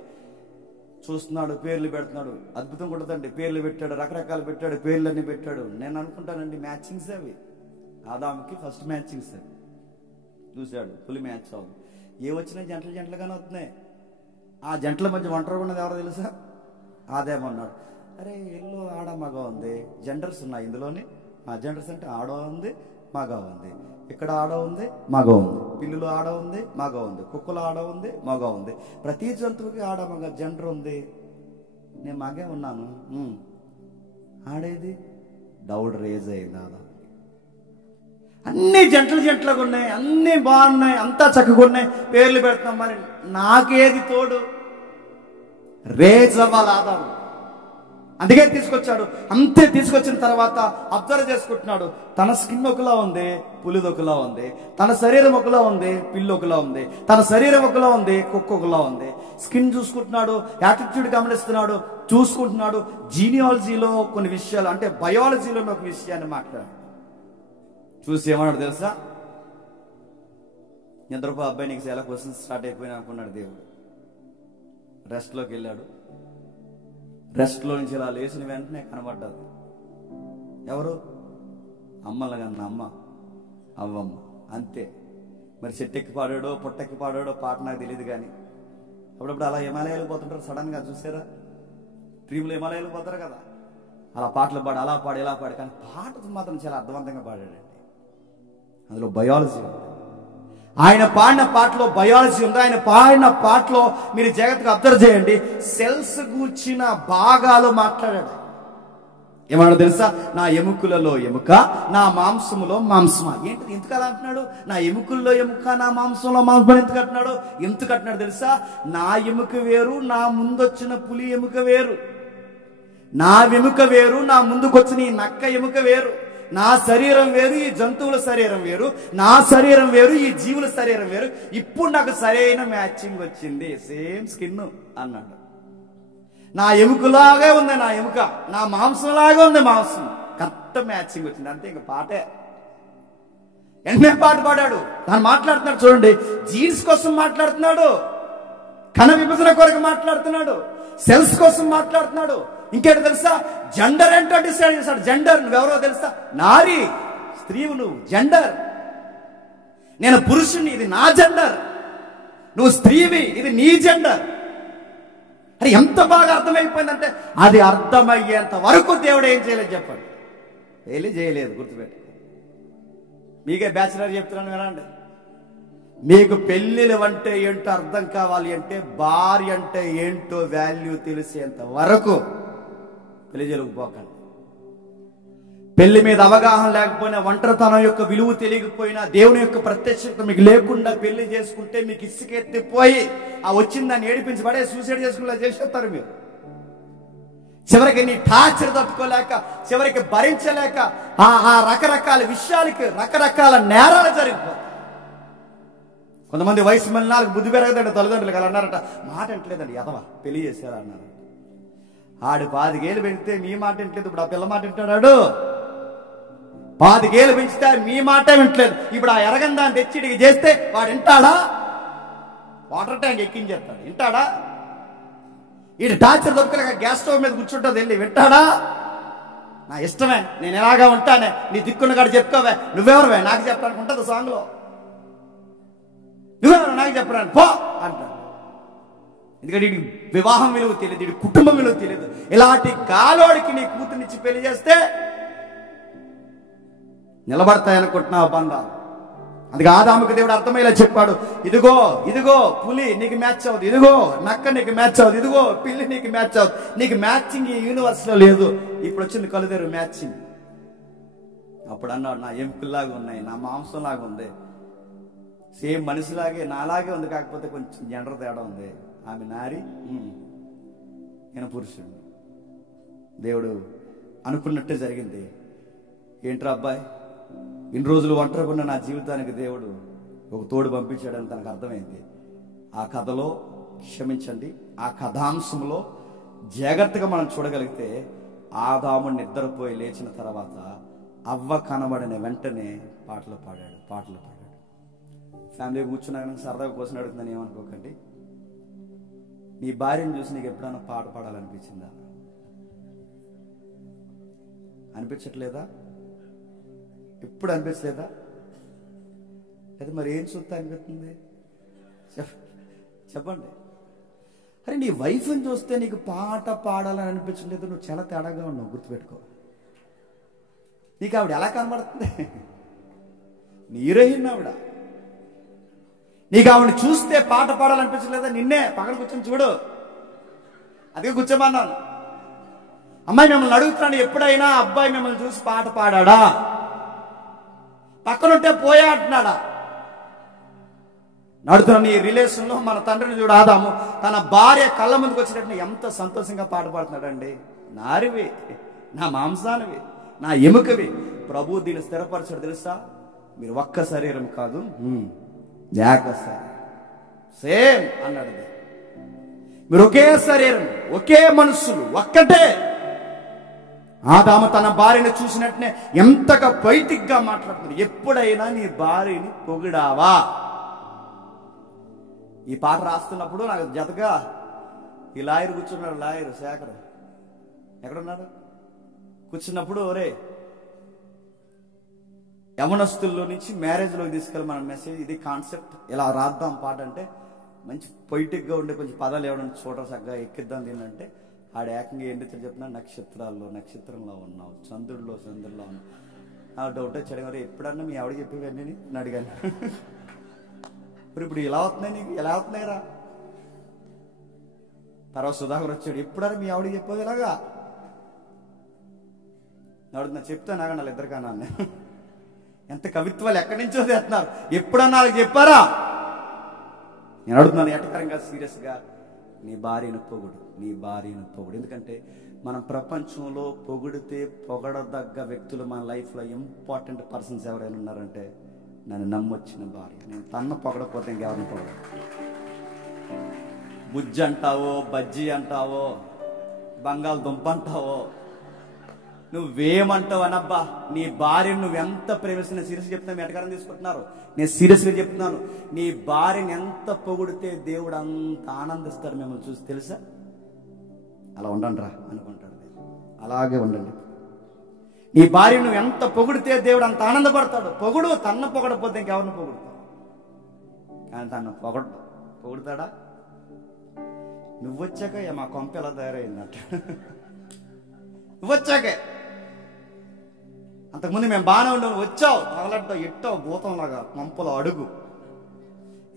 చూస్తున్నాడు, పేర్లు పెడుతున్నాడు. అద్భుతం కొడుతుందండి. పేర్లు పెట్టాడు, రకరకాలు పెట్టాడు, పేర్లన్నీ పెట్టాడు. నేను అనుకుంటానండి మ్యాచింగ్స్ అవి. ఆదాముకి ఫస్ట్ మ్యాచింగ్స్ అవి. చూశాడు, పులి మ్యాచ్ అవ్వదు. ఏ వచ్చినా జంటలుగానే వస్తున్నాయి. ఆ జంటల మధ్య ఒంటరిగా ఉన్నది ఎవరో తెలుసా? ఆదేమన్నాడు, అరే ఎల్లో ఆడ మగ ఉంది, జెండర్స్ ఉన్నాయి ఇందులోనే. జెండర్స్ అంటే ఆడ ఉంది, మగ ఉంది. ఇక్కడ ఆడ ఉంది, మగ ఉంది. పిల్లులు ఆడ ఉంది, మగ ఉంది. కుక్కలు ఆడ ఉంది, మగ ఉంది. ప్రతి జంతువుకి ఆడ మగ జెండర్ ఉంది. నేను మగే ఉన్నాను. ఆడేది డౌట్ రేజ్ అయింది. అన్నీ జంటలుగా ఉన్నాయి, అన్నీ బాగున్నాయి, అంతా చక్కగా ఉన్నాయి, పేర్లు పెడతాం. మరి నాకేది తోడు? రేజ్ అవ్వాలి ఆదాము. అందుకే తీసుకొచ్చాడు. అంతే తీసుకొచ్చిన తర్వాత అబ్జర్వ్ చేసుకుంటున్నాడు. తన స్కిన్ ఒకలా ఉంది, పులిది ఒకలా ఉంది. తన శరీరం ఒకలా ఉంది, పిల్లి ఒకలా ఉంది. తన శరీరం ఒకలా ఉంది, కుక్క ఒకలా ఉంది. స్కిన్ చూసుకుంటున్నాడు, యాటిట్యూడ్ గమనిస్తున్నాడు, చూసుకుంటున్నాడు. జీనియాలజీలో కొన్ని విషయాలు, అంటే బయాలజీలో ఒక విషయాన్ని మాట్లాడాడు. చూసి ఏమన్నాడు తెలుసా? నిద్రపో అబ్బాయి, నీకు చాలా క్వశ్చన్స్ స్టార్ట్ అయిపోయినా అనుకున్నాడు దేవుడు. రెస్ట్లోకి వెళ్ళాడు. రెస్ట్లో నుంచి ఇలా లేచిన వెంటనే కనబడ్డది. ఎవరు? అమ్మల కన్నా అమ్మ, అవ్వమ్మ. అంతే. మరి చెట్టెక్కి పాడాడో పుట్టెక్కి పాడాడో పాట నాకు తెలియదు, కానీ అప్పుడప్పుడు అలా హిమాలయాలకు పోతుంటారు సడన్గా, చూసారా? డ్రీమ్లో హిమాలయాలకు పోతారు కదా, అలా పాటలు పాడు, అలా పాడు, ఇలా పాడు. కానీ పాట మాత్రం చాలా అర్థవంతంగా పాడాడండి. అందులో బయాలజీ ఉంది. ఆయన పాడిన పాటలో బయాలజీ ఉంది. ఆయన పాడిన పాటలో మీరు జాగ్రత్తగా అబ్జర్వ్ చేయండి. సెల్స్ గూర్చిన భాగాలు మాట్లాడాడు. ఏమన్నా తెలుసా? నా ఎముకలలో ఎముక, నా మాంసములో మాంసమా. ఏంటి ఎందుకు అలా అంటున్నాడు? నా ఎముకల్లో ఎముక, నా మాంసంలో మాంసం ఎందుకు అంటున్నాడు తెలుసా? నా ఎముక వేరు, నా ముందొచ్చిన పులి ఎముక వేరు. నా ఎముక వేరు, నా ముందుకొచ్చిన ఈ నక్క ఎముక వేరు. నా శరీరం వేరు, ఈ జంతువుల శరీరం వేరు. నా శరీరం వేరు, ఈ జీవుల శరీరం వేరు. ఇప్పుడు నాకు సరైన మ్యాచింగ్ వచ్చింది. సేమ్ స్కిన్ అన్నాడు. నా ఎముకలాగే ఉంది నా ఎముక, నా మాంసంలాగే ఉంది మాంసం. కరెక్ట్ మ్యాచింగ్ వచ్చింది. అంతే, ఇంక పాటే. ఎన్నే పాట పాడాడు. దాన్ని మాట్లాడుతున్నాడు చూడండి. జీన్స్ కోసం మాట్లాడుతున్నాడు, కణ విభజన కొరకు మాట్లాడుతున్నాడు, సెల్స్ కోసం మాట్లాడుతున్నాడు. ఇంకేంటి తెలుసా? జెండర్ ఏంటో డిసైడ్ చేశాడు. జెండర్ నువ్వెవరో తెలుసా? నారీ, స్త్రీవు నువ్వు. జెండర్, నేను పురుషుణ్ణి, ఇది నా జెండర్. నువ్వు స్త్రీవి, ఇది నీ జెండర్. అది ఎంత బాగా అర్థమైపోయిందంటే, అది అర్థమయ్యేంత వరకు దేవుడు ఏం చేయలేదు చెప్పండి. చేయలేదు. గుర్తుపెట్టు. మీకే బ్యాచిలర్ చెప్తున్నాను వినండి. మీకు పెళ్లిలు అంటే ఏంటో అర్థం కావాలి అంటే, భార్య అంటే ఏంటో వాల్యూ తెలిసేంత వరకు పెళ్లి జరుగుపోకండి. పెళ్లి మీద అవగాహన లేకపోయినా, ఒంటరితనం యొక్క విలువ తెలియకపోయినా, దేవుని యొక్క ప్రత్యక్షత మీకు లేకుండా పెళ్లి చేసుకుంటే మీకు ఇసుకెత్తిపోయి ఆ వచ్చిందాన్ని ఏడిపించి పడే సూసైడ్ చేసుకునేలా చేసేస్తారు మీరు. చివరికి నీ టార్చర్ తట్టుకోలేక, చివరికి భరించలేక ఆ రకరకాల విషయాలకి రకరకాల నేరాలు జరిగిపోతాయి. కొంతమంది వయసు మళ్ళీ బుద్ధి పెరగదండి, తల్లిదండ్రులు అలా అన్నారట. మాట ఎంటలేదండి, ఎదవా పెళ్లి చేశారా అన్నారు. ఆడు 5 ఏళ్ళు పెడితే మీ మాట వింటలేదు, ఇప్పుడు ఆ పిల్ల మాట వింటాడు. 5 ఏళ్ళు పెంచితే మీ మాట వింటలేదు. ఇప్పుడు ఆ ఎరగందాన్ని తెచ్చి ఇడికి చేస్తే వాడు వింటాడా? Water tank ఎక్కించేస్తాడు, వింటాడా? వీడు టార్చర్ దొరకలేక గ్యాస్ స్టవ్ మీద కూర్చుంటుంది, వెళ్ళి వింటాడా? నా ఇష్టమే, నేను ఎలాగా ఉంటానే, నీ దిక్కున్న కాడ చెప్పుకోవే. నువ్వెవరువే నాకు చెప్పడానికి ఉంటుంది సాంగ్లో. నువ్వెవరు నాకు చెప్పడానికి పో అంటాడు. ఎందుకంటే వీడికి వివాహం విలువ తెలియదు, వీడి కుటుంబం విలువ తెలియదు. ఇలాంటి గాలోడికి నీ కూతురునిచ్చి పెళ్లి చేస్తే నిలబడతాయనుకుంటున్నావు బంధాలు. అందుకే ఆదాముకి దేవుడు అర్థమయ్యేలా చెప్పాడు. ఇదిగో ఇదిగో పులి నీకు మ్యాచ్ అవుతుంది, ఇదిగో నక్క నీకు మ్యాచ్ అవుతుంది, ఇదిగో పిల్లి నీకు మ్యాచ్ అవుతుంది. నీకు మ్యాచింగ్ ఈ యూనివర్స్ లో లేదు. ఇప్పుడు వచ్చింది కలుదేరు మ్యాచింగ్. అప్పుడు అన్నాడు, నా ఎముకల్లాగా ఉన్నాయి, నా మాంసంలాగా ఉంది, సేమ్ మనిషిలాగే నాలాగే ఉంది, కాకపోతే కొంచెం జెండర్ తేడా ఉంది. ఆమె నారి, నేను పురుషుడు. దేవుడు అనుకున్నట్టే జరిగింది. ఏంట్రా అబ్బాయి, ఇన్ని రోజులు ఒంటరిగా ఉన్న నా జీవితానికి దేవుడు ఒక తోడు పంపించాడని తనకు అర్థమైంది. ఆ కథలో క్షమించండి, ఆ కథాంశంలో జాగ్రత్తగా మనం చూడగలిగితే, ఆదాము నిద్రపోయి లేచిన తర్వాత అవ్వ కనబడిన వెంటనే పాటలు పాడాడు. ఫ్యామిలీ కూర్చున్నాక సరదాగా కోసం అడుగుతుందని ఏమనుకోకండి. నీ భార్యను చూసి నీకు ఎప్పుడైనా పాట పాడాలనిపించిందా? అనిపించట్లేదా? ఎప్పుడు అనిపించలేదా? అయితే మరి ఏం చూస్తే అనిపిస్తుంది చెప్పండి. అరే నీ వైఫ్ని చూస్తే నీకు పాట పాడాలని అనిపించలేదు, నువ్వు చాలా తేడాగా ఉన్నావు, గుర్తుపెట్టుకో. నీకు ఆవిడ ఎలా కనబడుతుంది? నీ హీరోయిన్ ఆవిడ. నీకు ఆవిడ చూస్తే పాట పాడాలనిపించలేదా? నిన్నే పక్కన కూర్చొని చూడు. అదే కూర్చోమన్నాను. అమ్మాయి మిమ్మల్ని అడుగుతున్నాను, ఎప్పుడైనా అబ్బాయి మిమ్మల్ని చూసి పాట పాడా? పక్కనుంటే పోయా అంటున్నాడా? నడుతున్న నీ రిలేషన్లో మన తండ్రిని చూడు, ఆదాము తన భార్య కళ్ళ ముందుకు వచ్చినట్టు ఎంత సంతోషంగా పాట పాడుతున్నాడండి. నారివి, నా మాంసానివి, నా ఎముకవి, ప్రభు దీన్ని స్థిరపరచాడు తెలుసా? మీరు ఒక్క శరీరం కాదు, ఏకశరీరం, సేమ్ అన్నాడు. మీరు ఒకే శరీరం, ఒకే మనుషులు, ఒక్కటే. ఆదాము తన భార్యను చూసినట్టునే ఎంతగా బయటిగ్గా మాట్లాడుతున్నాడు. ఎప్పుడైనా నీ భార్యని పొగిడావా? ఈ పాట రాస్తున్నప్పుడు నాకు జతగా ఈ లాయర్ కూర్చున్నాడు, లాయర్ శేఖర్ ఎక్కడున్నాడు? కూర్చున్నప్పుడు ఒరే యవనస్తుల్లో నుంచి మ్యారేజ్లోకి తీసుకెళ్ళి మన మెసేజ్ ఇది కాన్సెప్ట్, ఇలా రాద్దాం పాట అంటే మంచి పొయిటిక్గా ఉండే కొంచెం పదాలు ఎవరైనా చూడరు, చక్కగా ఎక్కిద్దాం దీనంటే ఆడ ఏకంగా ఏంటి చెప్తున్నా, నక్షత్రంలో ఉన్నావు, చంద్రుల్లో ఉన్నావు. నాకు డౌట్ వచ్చాడు, మరి ఎప్పుడన్నా మీ ఆవిడ చెప్పేవన్నీ నేను అడిగాను. ఇప్పుడు ఇలా అవుతున్నాయి, నీకు ఎలా అవుతున్నాయిరా? తర్వాత సుధాకర్ వచ్చాడు, ఎప్పుడన్నా మీ ఆవిడ చెప్పేది ఇలాగా అడుగుతున్నా. చెప్తాను నాగా వాళ్ళు ఇద్దరికన్నా ఎంత కవిత్వాలు ఎక్కడి నుంచో తెస్తున్నారు. ఎప్పుడన్నా వాళ్ళకి చెప్పారా? నేను అడుగుతున్నాను ఎటకరంగా సీరియస్గా, నీ భార్యను పొగుడు, నీ భార్యను పొగుడు. ఎందుకంటే మనం ప్రపంచంలో పొగిడితే పొగడదగ్గ వ్యక్తులు మన లైఫ్లో ఇంపార్టెంట్ పర్సన్స్ ఎవరైనా ఉన్నారంటే నన్ను నమ్మొచ్చిన భార్య. నేను తన్న పొగడపోతే ఇంకెవరిని పొగడ. బుజ్జి అంటావో, బజ్జీ అంటావో, బంగాళదుంప అంటావో, నువ్వేమంటావు అనబ్బా, నీ భార్యను నువ్వెంత ప్రేమిస్తున్నా, సీరియస్గా చెప్తున్నా, ఎటకారం తీసుకుంటున్నారు, నేను సీరియస్గా చెప్తున్నాను. నీ భార్యను ఎంత పొగిడితే దేవుడు అంత ఆనందిస్తాడు మిమ్మల్ని చూసి, తెలుసా? అలా ఉండండి రా అనుకుంటాడు. అలాగే ఉండండి. నీ భార్య నువ్వు ఎంత పొగిడితే దేవుడు అంత ఆనందపడతాడు. పొగుడు, తన్న పొగడపోతే ఇంకెవరిని పొగుడుతావు? కానీ తను పొగుడుతాడా? నువ్వొచ్చాక మా కొంప ఎలా తయారైందంట. నువ్వొచ్చాకే, అంతకుముందు మేము బాగానే ఉండవు, వచ్చావు తగలడ్డావు, ఎట్టావు భూతంలాగా కొంపలో అడుగు.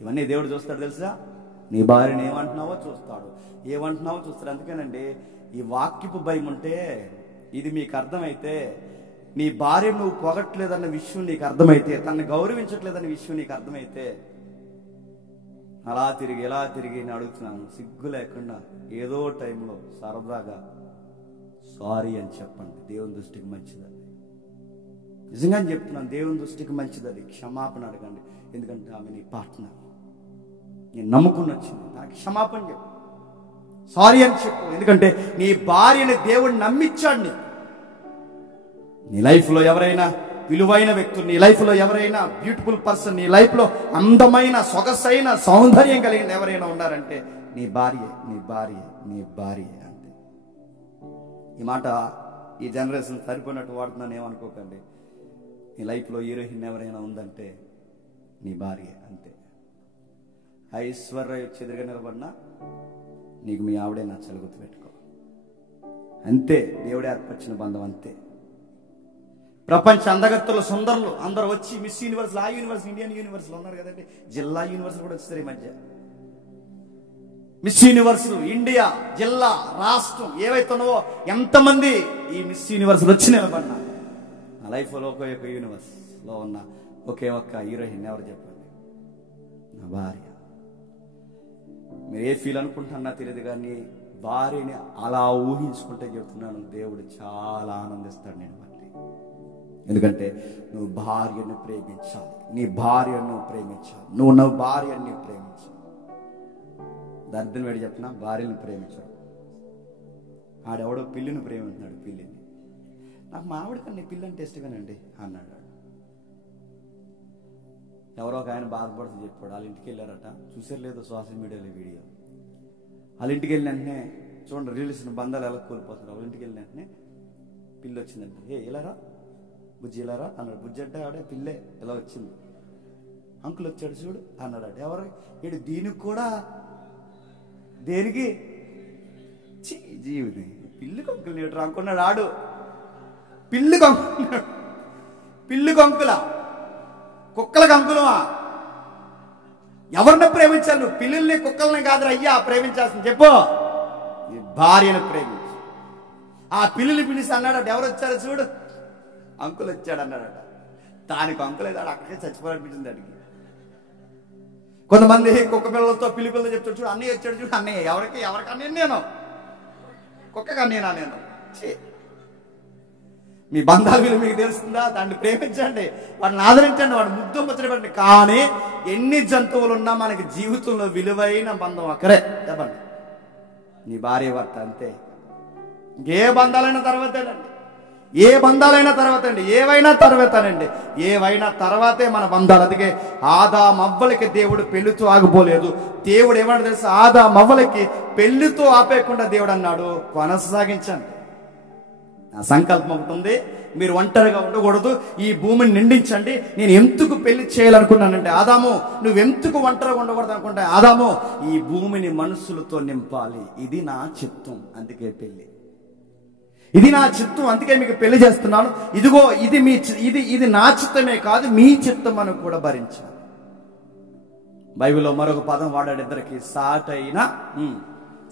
ఇవన్నీ దేవుడు చూస్తాడు తెలుసా? నీ భార్యను ఏమంటున్నావో చూస్తాడు, ఏమంటున్నావో చూస్తాడు. అందుకేనండి ఈ వాక్యపు భయం ఉంటే, ఇది మీకు అర్థమైతే, నీ భార్య నువ్వు పొగట్లేదన్న విషయం నీకు అర్థమైతే, తనని గౌరవించట్లేదన్న విషయం నీకు అర్థమైతే, అలా తిరిగి ఇలా తిరిగి నేను అడుగుతున్నాను, సిగ్గు లేకుండా ఏదో టైంలో సరదాగా సారీ అని చెప్పండి. దేవుని దృష్టికి మంచిది అది. నిజంగా చెప్తున్నాను, దేవుని దృష్టికి మంచిది అది. క్షమాపణ అడగండి. ఎందుకంటే ఆమె నీ పార్ట్నర్, నేను నమ్ముకుని వచ్చింది, నాకు క్షమాపణ చెప్పు, సారీ అని చెప్పు. ఎందుకంటే నీ భార్యని దేవుడు నమ్మించాడు. నీ లైఫ్లో ఎవరైనా విలువైన వ్యక్తులు, నీ లైఫ్లో ఎవరైనా బ్యూటిఫుల్ పర్సన్, నీ లైఫ్లో అందమైన సొగసైన సౌందర్యం కలిగిన ఎవరైనా ఉన్నారంటే నీ భార్య, నీ భార్య, నీ భార్య అంతే. ఈ మాట ఈ జనరేషన్ సరిపోయినట్టు వాడుతున్నాను ఏమనుకోకండి. నీ లైఫ్లో హీరోయిన్ ఎవరైనా ఉందంటే నీ భార్య అంతే. ఐశ్వర్య వచ్చి ఎదురుగా నిలబడినా నీకు మీ ఆవిడే నచ్చాలి, గుర్తుపెట్టుకో. అంతే, దేవుడే ఏర్పరిచిన బంధం అంతే. ప్రపంచ అందగత్తులు, సుందరులు అందరూ వచ్చి మిస్ యూనివర్స్, ఆ యూనివర్స్, ఇండియన్ యూనివర్స్లో ఉన్నారు కదండి, జిల్లా యూనివర్స్ కూడా వచ్చేసారు ఈ మధ్య. మిస్ యూనివర్స్ ఇండియా, జిల్లా, రాష్ట్రం ఏవైతే ఉన్నావో ఎంతమంది ఈ మిస్ యూనివర్స్ వచ్చి నిలబడినా, నా లైఫ్లో ఒకే ఒక యూనివర్స్లో ఉన్న ఒకే ఒక్క హీరోయిన్ ఎవరు చెప్పండి? నా భార్య. మీరు ఏ ఫీల్ అనుకుంటున్నా తెలియదు, కానీ భార్యని అలా ఊహించుకుంటే చెప్తున్నాను, దేవుడు చాలా ఆనందిస్తాడు నేను మళ్ళీ. ఎందుకంటే నువ్వు భార్యను ప్రేమించాలి, నీ భార్యను ప్రేమించాలి, నువ్వు నా భార్యని ప్రేమించాలి. దరిద్రం వేడి చెప్తున్నా, భార్యను ప్రేమించాడు. ఆడెవడో పిల్లిని ప్రేమింటున్నాడు, పిల్లిని. నాకు మా ఆవిడ కన్నా పిల్లి అంటే ఇష్టమేనండి అన్నాడు. ఎవరో ఒక ఆయన బాధపడుతూ చెప్పాడు, వాళ్ళ ఇంటికి వెళ్ళారట, చూసారు లేదో సోషల్ మీడియాలో వీడియో. వాళ్ళ ఇంటికి వెళ్ళిన వెంటనే చూడండి రిలేషన్ బంధాలు ఎలా కోల్పోతున్నారు. వాళ్ళ ఇంటికి వెళ్ళిన వెంటనే పిల్లి వచ్చిందంటే, ఏ ఇలారా బుజ్జి ఇలారా అన్నాడు. బుజ్జి అంటే ఆడే పిల్లే ఇలా వచ్చింది. అంకుల్ వచ్చాడు చూడు అన్నాడట. ఎవరు ఇడు? దీనికి కూడా దేనికి జీవితం పిల్లి కంకులు నేడు అనుకున్నాడు ఆడు. పిల్లి కంకున్నాడు, పిల్లి కంకుల కుక్కల కంకులమా? ఎవరిని ప్రేమించాలి నువ్వు? పిల్లుల్ని కుక్కల్ని కాదురా అయ్యా ప్రేమించాల్సింది, చెప్పు. భార్యను ప్రేమించు. ఆ పిల్లిని పిలిచి అన్నాడట, ఎవరు వచ్చారో చూడు, అంకుల్ వచ్చాడు అన్నాడట. దానికి అంకులేదు, ఆడు అక్కడికే చచ్చిపోవాలనిపించింది దానికి. కొంతమంది కుక్క పిల్లలతో పిల్లి పిల్లలు చెప్తాడు, చూడు అన్నయ్య వచ్చాడు, చూడు అన్నయ్య. ఎవరికి అన్నయ్య? నేను కుక్కకి అన్నయ్యనా నేను? మీ బంధాల విలువ మీకు తెలుస్తుందా? దాన్ని ప్రేమించండి, వాడిని ఆదరించండి, వాడు ముద్దు ముచ్చటండి. కానీ ఎన్ని జంతువులు ఉన్నా మనకి జీవితంలో విలువైన బంధం అక్కడే. చెప్పండి, నీ భార్య భర్త అంతే. ఏ బంధాలైన తర్వాతేనండి, ఏ బంధాలైనా తర్వాతండి, ఏవైనా తర్వాతనండి, ఏవైనా తర్వాతే మన బంధాలు. అందుకే ఆదామవ్వలకి దేవుడు పెళ్లితో ఆగిపోలేదు. దేవుడు ఏమన్నా తెలుసు, ఆదామవ్వలకి పెళ్లితో ఆపేయకుండా దేవుడు అన్నాడు, కొనసాగించండి. నా సంకల్పం ఒకటి ఉంది, మీరు ఒంటరిగా ఉండకూడదు, ఈ భూమిని నిండించండి. నేను ఎందుకు పెళ్లి చేయాలనుకున్నానంటే, ఆదాము నువ్వెందుకు ఒంటరిగా ఉండకూడదు అనుకుంటే, ఆదాము ఈ భూమిని మనుషులతో నింపాలి, ఇది నా చిత్తం, అందుకే పెళ్లి. ఇది నా చిత్తం, అందుకే మీకు పెళ్లి చేస్తున్నాను. ఇదిగో ఇది నా చిత్తమే కాదు, మీ చిత్తం అని కూడా భరించాలి. బైబిల్లో మరొక పదం వాడాడు ఇద్దరికి, సాటైన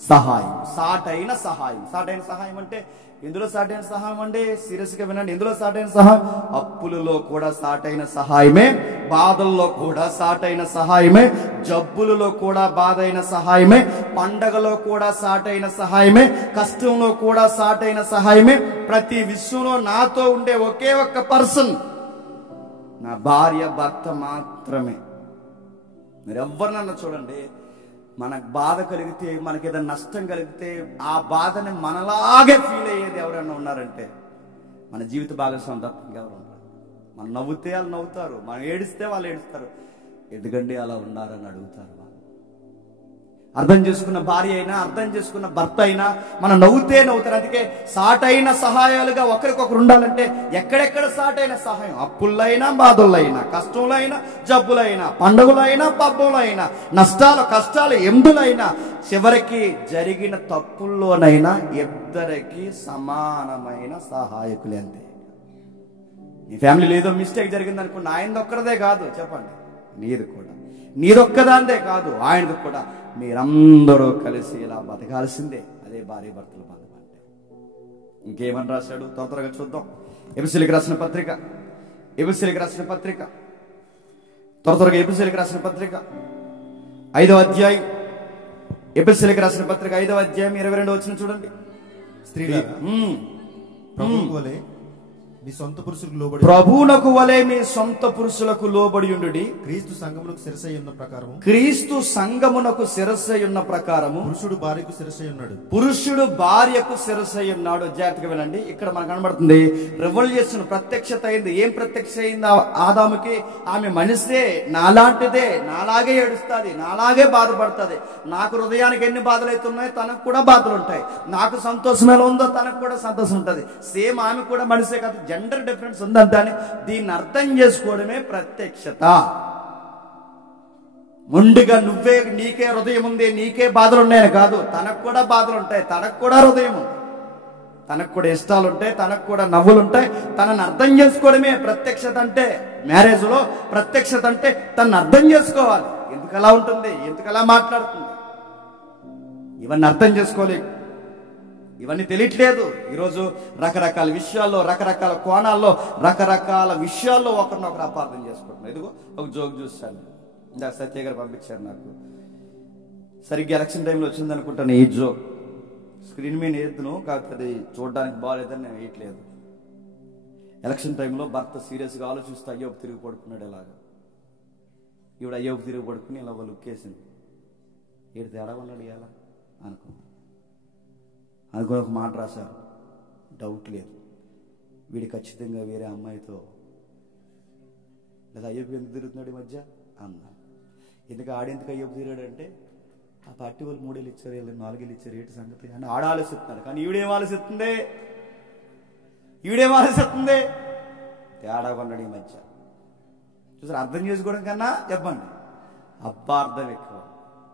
సహాయం. సాటైన సహాయం. సాటైన సహాయం అంటే ఎందులో సాటైన సహాయం అండి? సీరియస్ గా వినండి. ఎందులో సాటైన సహాయం? అప్పులలో కూడా సాటైన సహాయమే, బాధల్లో కూడా సాటైన సహాయమే, జబ్బులలో కూడా బాధైన సహాయమే, పండగలో కూడా సాటైన సహాయమే, కష్టంలో కూడా సాటైన సహాయమే. ప్రతి విషయంలో నాతో ఉండే ఒకే ఒక్క పర్సన్ నా భార్య భర్త మాత్రమే. మీరు ఎవరినన్నా చూడండి, మనకు బాధ కలిగితే, మనకి ఏదైనా నష్టం కలిగితే ఆ బాధని మనలాగే ఫీల్ అయ్యేది ఎవరైనా ఉన్నారంటే మన జీవిత భాగస్వామి తప్ప ఇంకెవరు ఉంటారు. మనం నవ్వుతే వాళ్ళు నవ్వుతారు, మనం ఏడిస్తే వాళ్ళు ఏడుస్తారు. ఎందుకండి అలా ఉన్నారని అడుగుతారు. అర్థం చేసుకున్న భార్య అయినా, అర్థం చేసుకున్న భర్త అయినా మనం నవ్వుతే నవ్వుతారు. అందుకే సాటైన సహాయాలుగా ఒకరికొకరు ఉండాలంటే ఎక్కడెక్కడ సాటైన సహాయం? అప్పులైనా, బాధలైనా, కష్టంలైనా, జబ్బులైనా, పండుగలైనా, పబ్బులైనా, నష్టాలు, కష్టాలు, ఎందులైనా, చివరికి జరిగిన తప్పుల్లోనైనా ఇద్దరికి సమానమైన సహాయకులే. అంతే. మీ ఫ్యామిలీలో ఏదో మిస్టేక్ జరిగింది అనుకోండి, ఆయనది ఒక్కరిదే కాదు, చెప్పండి, నీది కూడా. నీదొక్కదాందే కాదు, ఆయనది కూడా. మీరందరూ కలిసి ఇలా బతకాల్సిందే. అదే భార్య భర్తల బంధం అంటే. ఇంకేమని రాశాడు త్వరగా చూద్దాం. ఎఫెసీయులకు రాసిన పత్రిక, ఎఫెసీయులకు రాసిన పత్రిక, త్వరగా ఎఫెసీయులకు రాసిన పత్రిక 5వ అధ్యాయం, ఎఫెసీయులకు రాసిన పత్రిక 5వ అధ్యాయం 22వ వచనం చూడండి. స్త్రీలారా ప్రభువుకు వలె మీ సొంత పురుషులకు లోబడి, ప్రభువునకు వలె మీ సొంత పురుషులకు లోబడి ఉండుడి. క్రీస్తు సంఘమునకు శిరస్సై ఉన్న ప్రకారము, క్రీస్తు సంఘమునకు శిరస్సై ఉన్న ప్రకారము పురుషుడు భార్యకు శిరస్సై ఉన్నాడు. పురుషుడు భార్యకు శిరస్సై ఉన్నాడు. జాగ్రత్తగా వినండి. ఇక్కడ మనకు కనబడుతుంది రెవల్యూషన్ ప్రత్యక్షత అయింది. ఏం ప్రత్యక్ష అయింది ఆదాముకి? ఆమె మనిషే, నాలాంటిదే, నాలాగే ఏడుస్తుంది, నాలాగే బాధపడుతుంది. నాకు హృదయానికి ఎన్ని బాధలు అయితే ఉన్నాయో తనకు కూడా బాధలు ఉంటాయి. నాకు సంతోషం ఎలా ఉందో తనకు కూడా సంతోషం ఉంటుంది. సేమ్ ఆమె కూడా మనిషే కాదు, జెండర్ డిఫరెన్స్ ఉందంటే దీన్ని అర్థం చేసుకోవడమే ప్రత్యక్షత. ముందుగా నీకే హృదయం ఉంది, నీకే బాధలు ఉన్నాయని కాదు, తనకు కూడా బాధలు ఉంటాయి, తనకు కూడా హృదయం ఉంది, తనకు కూడా ఇష్టాలు ఉంటాయి, తనకు కూడా నవ్వులు ఉంటాయి. తనని అర్థం చేసుకోవడమే ప్రత్యక్షత అంటే. మ్యారేజ్ లో ప్రత్యక్షత అంటే తనని అర్థం చేసుకోవాలి. ఎందుకు అలా ఉంటుంది, ఎందుకు అలా మాట్లాడుతుంది, ఇవన్నీ అర్థం చేసుకోలేదు, ఇవన్నీ తెలియట్లేదు. ఈరోజు రకరకాల విషయాల్లో, రకరకాల కోణాల్లో, రకరకాల విషయాల్లో ఒకరినొకరు అపార్థం చేసుకుంటున్నారు. ఇదిగో ఒక జోక్ చూస్తాను, ఇందాక సత్య గారు పంపించారు నాకు. సరిగ్గా ఎలక్షన్ టైంలో వచ్చింది అనుకుంటాను ఈ జోక్. స్క్రీన్ మీద వేద్దును, కాకపోతే అది చూడడానికి బాగాలేదని నేను వేయట్లేదు. ఎలక్షన్ టైంలో భర్త సీరియస్గా ఆలోచిస్తూ అయ్యోపు తిరిగి పడుకున్నాడు. ఇలాగా ఈవిడ అయ్యోపు తిరిగి పడుకుని ఇలా లుక్ వేసింది. ఏడు తేడా ఉన్నాడు ఇలా అనుకుని ఒక మాట రాశారు, డౌట్ లేదు, వీడి ఖచ్చితంగా వేరే అమ్మాయితో లేదా అయ్యపు ఎందుకు తిరుగుతున్నాడు ఈ మధ్య అన్న. ఎందుకు ఆడెందుకు అయ్యపు తిరిగాడంటే ఆ పార్టీ వాళ్ళు 3 ఏళ్ళు ఇచ్చారు, వీళ్ళు 4 ఏళ్ళు ఇచ్చారు, ఏంటి సంగతి అని ఆడ ఆలోచిస్తున్నారు. కానీ ఈవిడేం ఆలోచిస్తుంది, తేడా కొన్నాడు ఈ మధ్య. చూసారు, అర్థం చేసుకోవడం కన్నా చెప్పండి అపార్థం ఎక్కువ.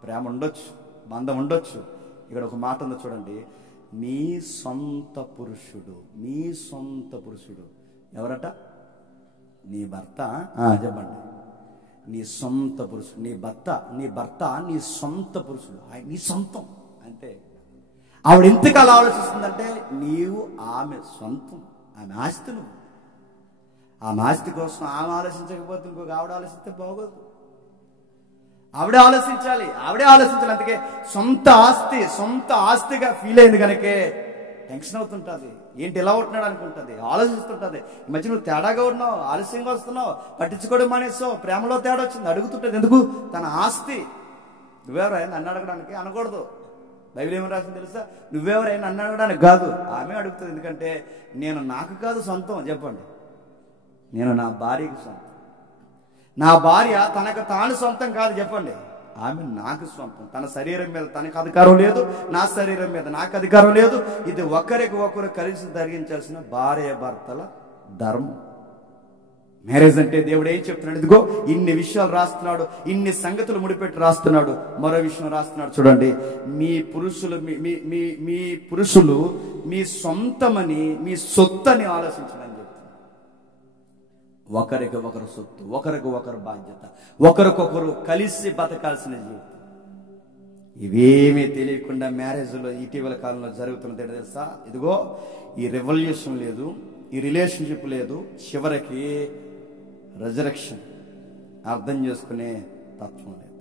ప్రేమ ఉండొచ్చు, బంధం ఉండొచ్చు. ఇక్కడ ఒక మాట ఉందో చూడండి, నీ సొంత పురుషుడు. నీ సొంత పురుషుడు ఎవరట? నీ భర్త. చెప్పండి, నీ సొంత పురుషుడు, నీ భర్త నీ సొంత పురుషుడు, నీ సొంతం. అంతే. ఆవిడ ఎందుకు అలా ఆలోచిస్తుందంటే నీవు ఆమె సొంతం, ఆమె ఆస్తి నువ్వు. ఆమె ఆస్తి కోసం ఆమె ఆలోచించకపోతే ఇంకొక ఆవిడ ఆలోచిస్తే బాగోదు. ఆవిడే ఆలోచించాలి. అందుకే సొంత ఆస్తిగా ఫీల్ అయింది కనుకే టెన్షన్ అవుతుంటుంది. ఏంటి ఇలా ఉంటున్నాడు అనుకుంటుంది, ఆలోచిస్తుంటుంది. ఈ మధ్య నువ్వు తేడాగా ఉన్నావు, ఆలస్యంగా వస్తున్నావు, పట్టించుకోవడం మానేసావు, ప్రేమలో తేడా వచ్చింది, అడుగుతుంటుంది. ఎందుకు? తన ఆస్తి. నువ్వెవరైనా నన్ను అడగడానికి అనకూడదు. బైబిల్ ఏమని రాసింది తెలుసా? నువ్వెవరైనా నన్ను అడగడానికి కాదు, ఆమె అడుగుతుంది. ఎందుకంటే నేను నాకు కాదు సొంతం. చెప్పండి, నేను నా భార్యకు సొంతం. నా భార్య తనకు తాను సొంతం కాదు. చెప్పండి, ఆమె నాకు సొంతం. తన శరీరం మీద తనకు అధికారం లేదు, నా శరీరం మీద నాకు అధికారం లేదు. ఇది ఒకరికి ఒకరు కలిసి జరిగించాల్సిన భార్య భర్తల ధర్మం. మ్యారేజ్ అంటే దేవుడు ఏం చెప్తున్నాడు? ఇదిగో ఇన్ని విషయాలు రాస్తున్నాడు, ఇన్ని సంగతులు ముడిపెట్టి రాస్తున్నాడు. మరో విషయం రాస్తున్నాడు చూడండి. మీ పురుషులు మీ సొంతమని, మీ సొత్తని ఆలోచించడం చెప్తున్నాడు. ఒకరికి ఒకరు సొత్తు, ఒకరికి ఒకరు బాధ్యత, ఒకరికొకరు కలిసి బతకాల్సిన జీవితం. ఇవేమీ తెలియకుండా మ్యారేజ్లో ఇటీవల కాలంలో జరుగుతున్నది తెలుసా? ఇదిగో ఈ రెవల్యూషన్ లేదు, ఈ రిలేషన్షిప్ లేదు, చివరికి రెజరెక్షన్ అర్థం చేసుకునే తత్వం లేదు.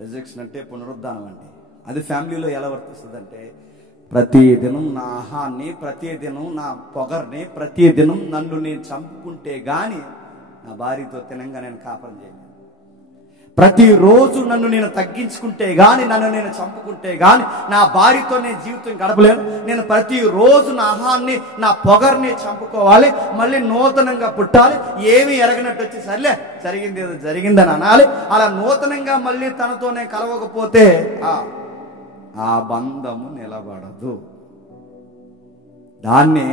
రెజరెక్షన్ అంటే పునరుద్ధానం అండి. అది ఫ్యామిలీలో ఎలా వర్తిస్తుంది అంటే, ప్రతిదినం నా ఆహాన్ని, ప్రతిదినం నా పొగర్ని, ప్రతిదినం నన్ను నేను చంపుకుంటే గాని నా భార్యతో తినంగా నేను కాపురం చేయను. ప్రతిరోజు నన్ను నేను తగ్గించుకుంటే గాని, నన్ను నేను చంపుకుంటే గాని నా భార్యతో నేను జీవితం గడపలేను. నేను ప్రతిరోజు నా ఆహాన్ని, నా పొగర్ని చంపుకోవాలి, మళ్ళీ నూతనంగా పుట్టాలి. ఏమీ ఎరగనట్టు వచ్చి సర్లే జరిగింది ఏదో జరిగిందని అనాలి. అలా నూతనంగా మళ్ళీ తనతోనే కలవకపోతే ఆ బంధము నిలబడదు. దాన్నే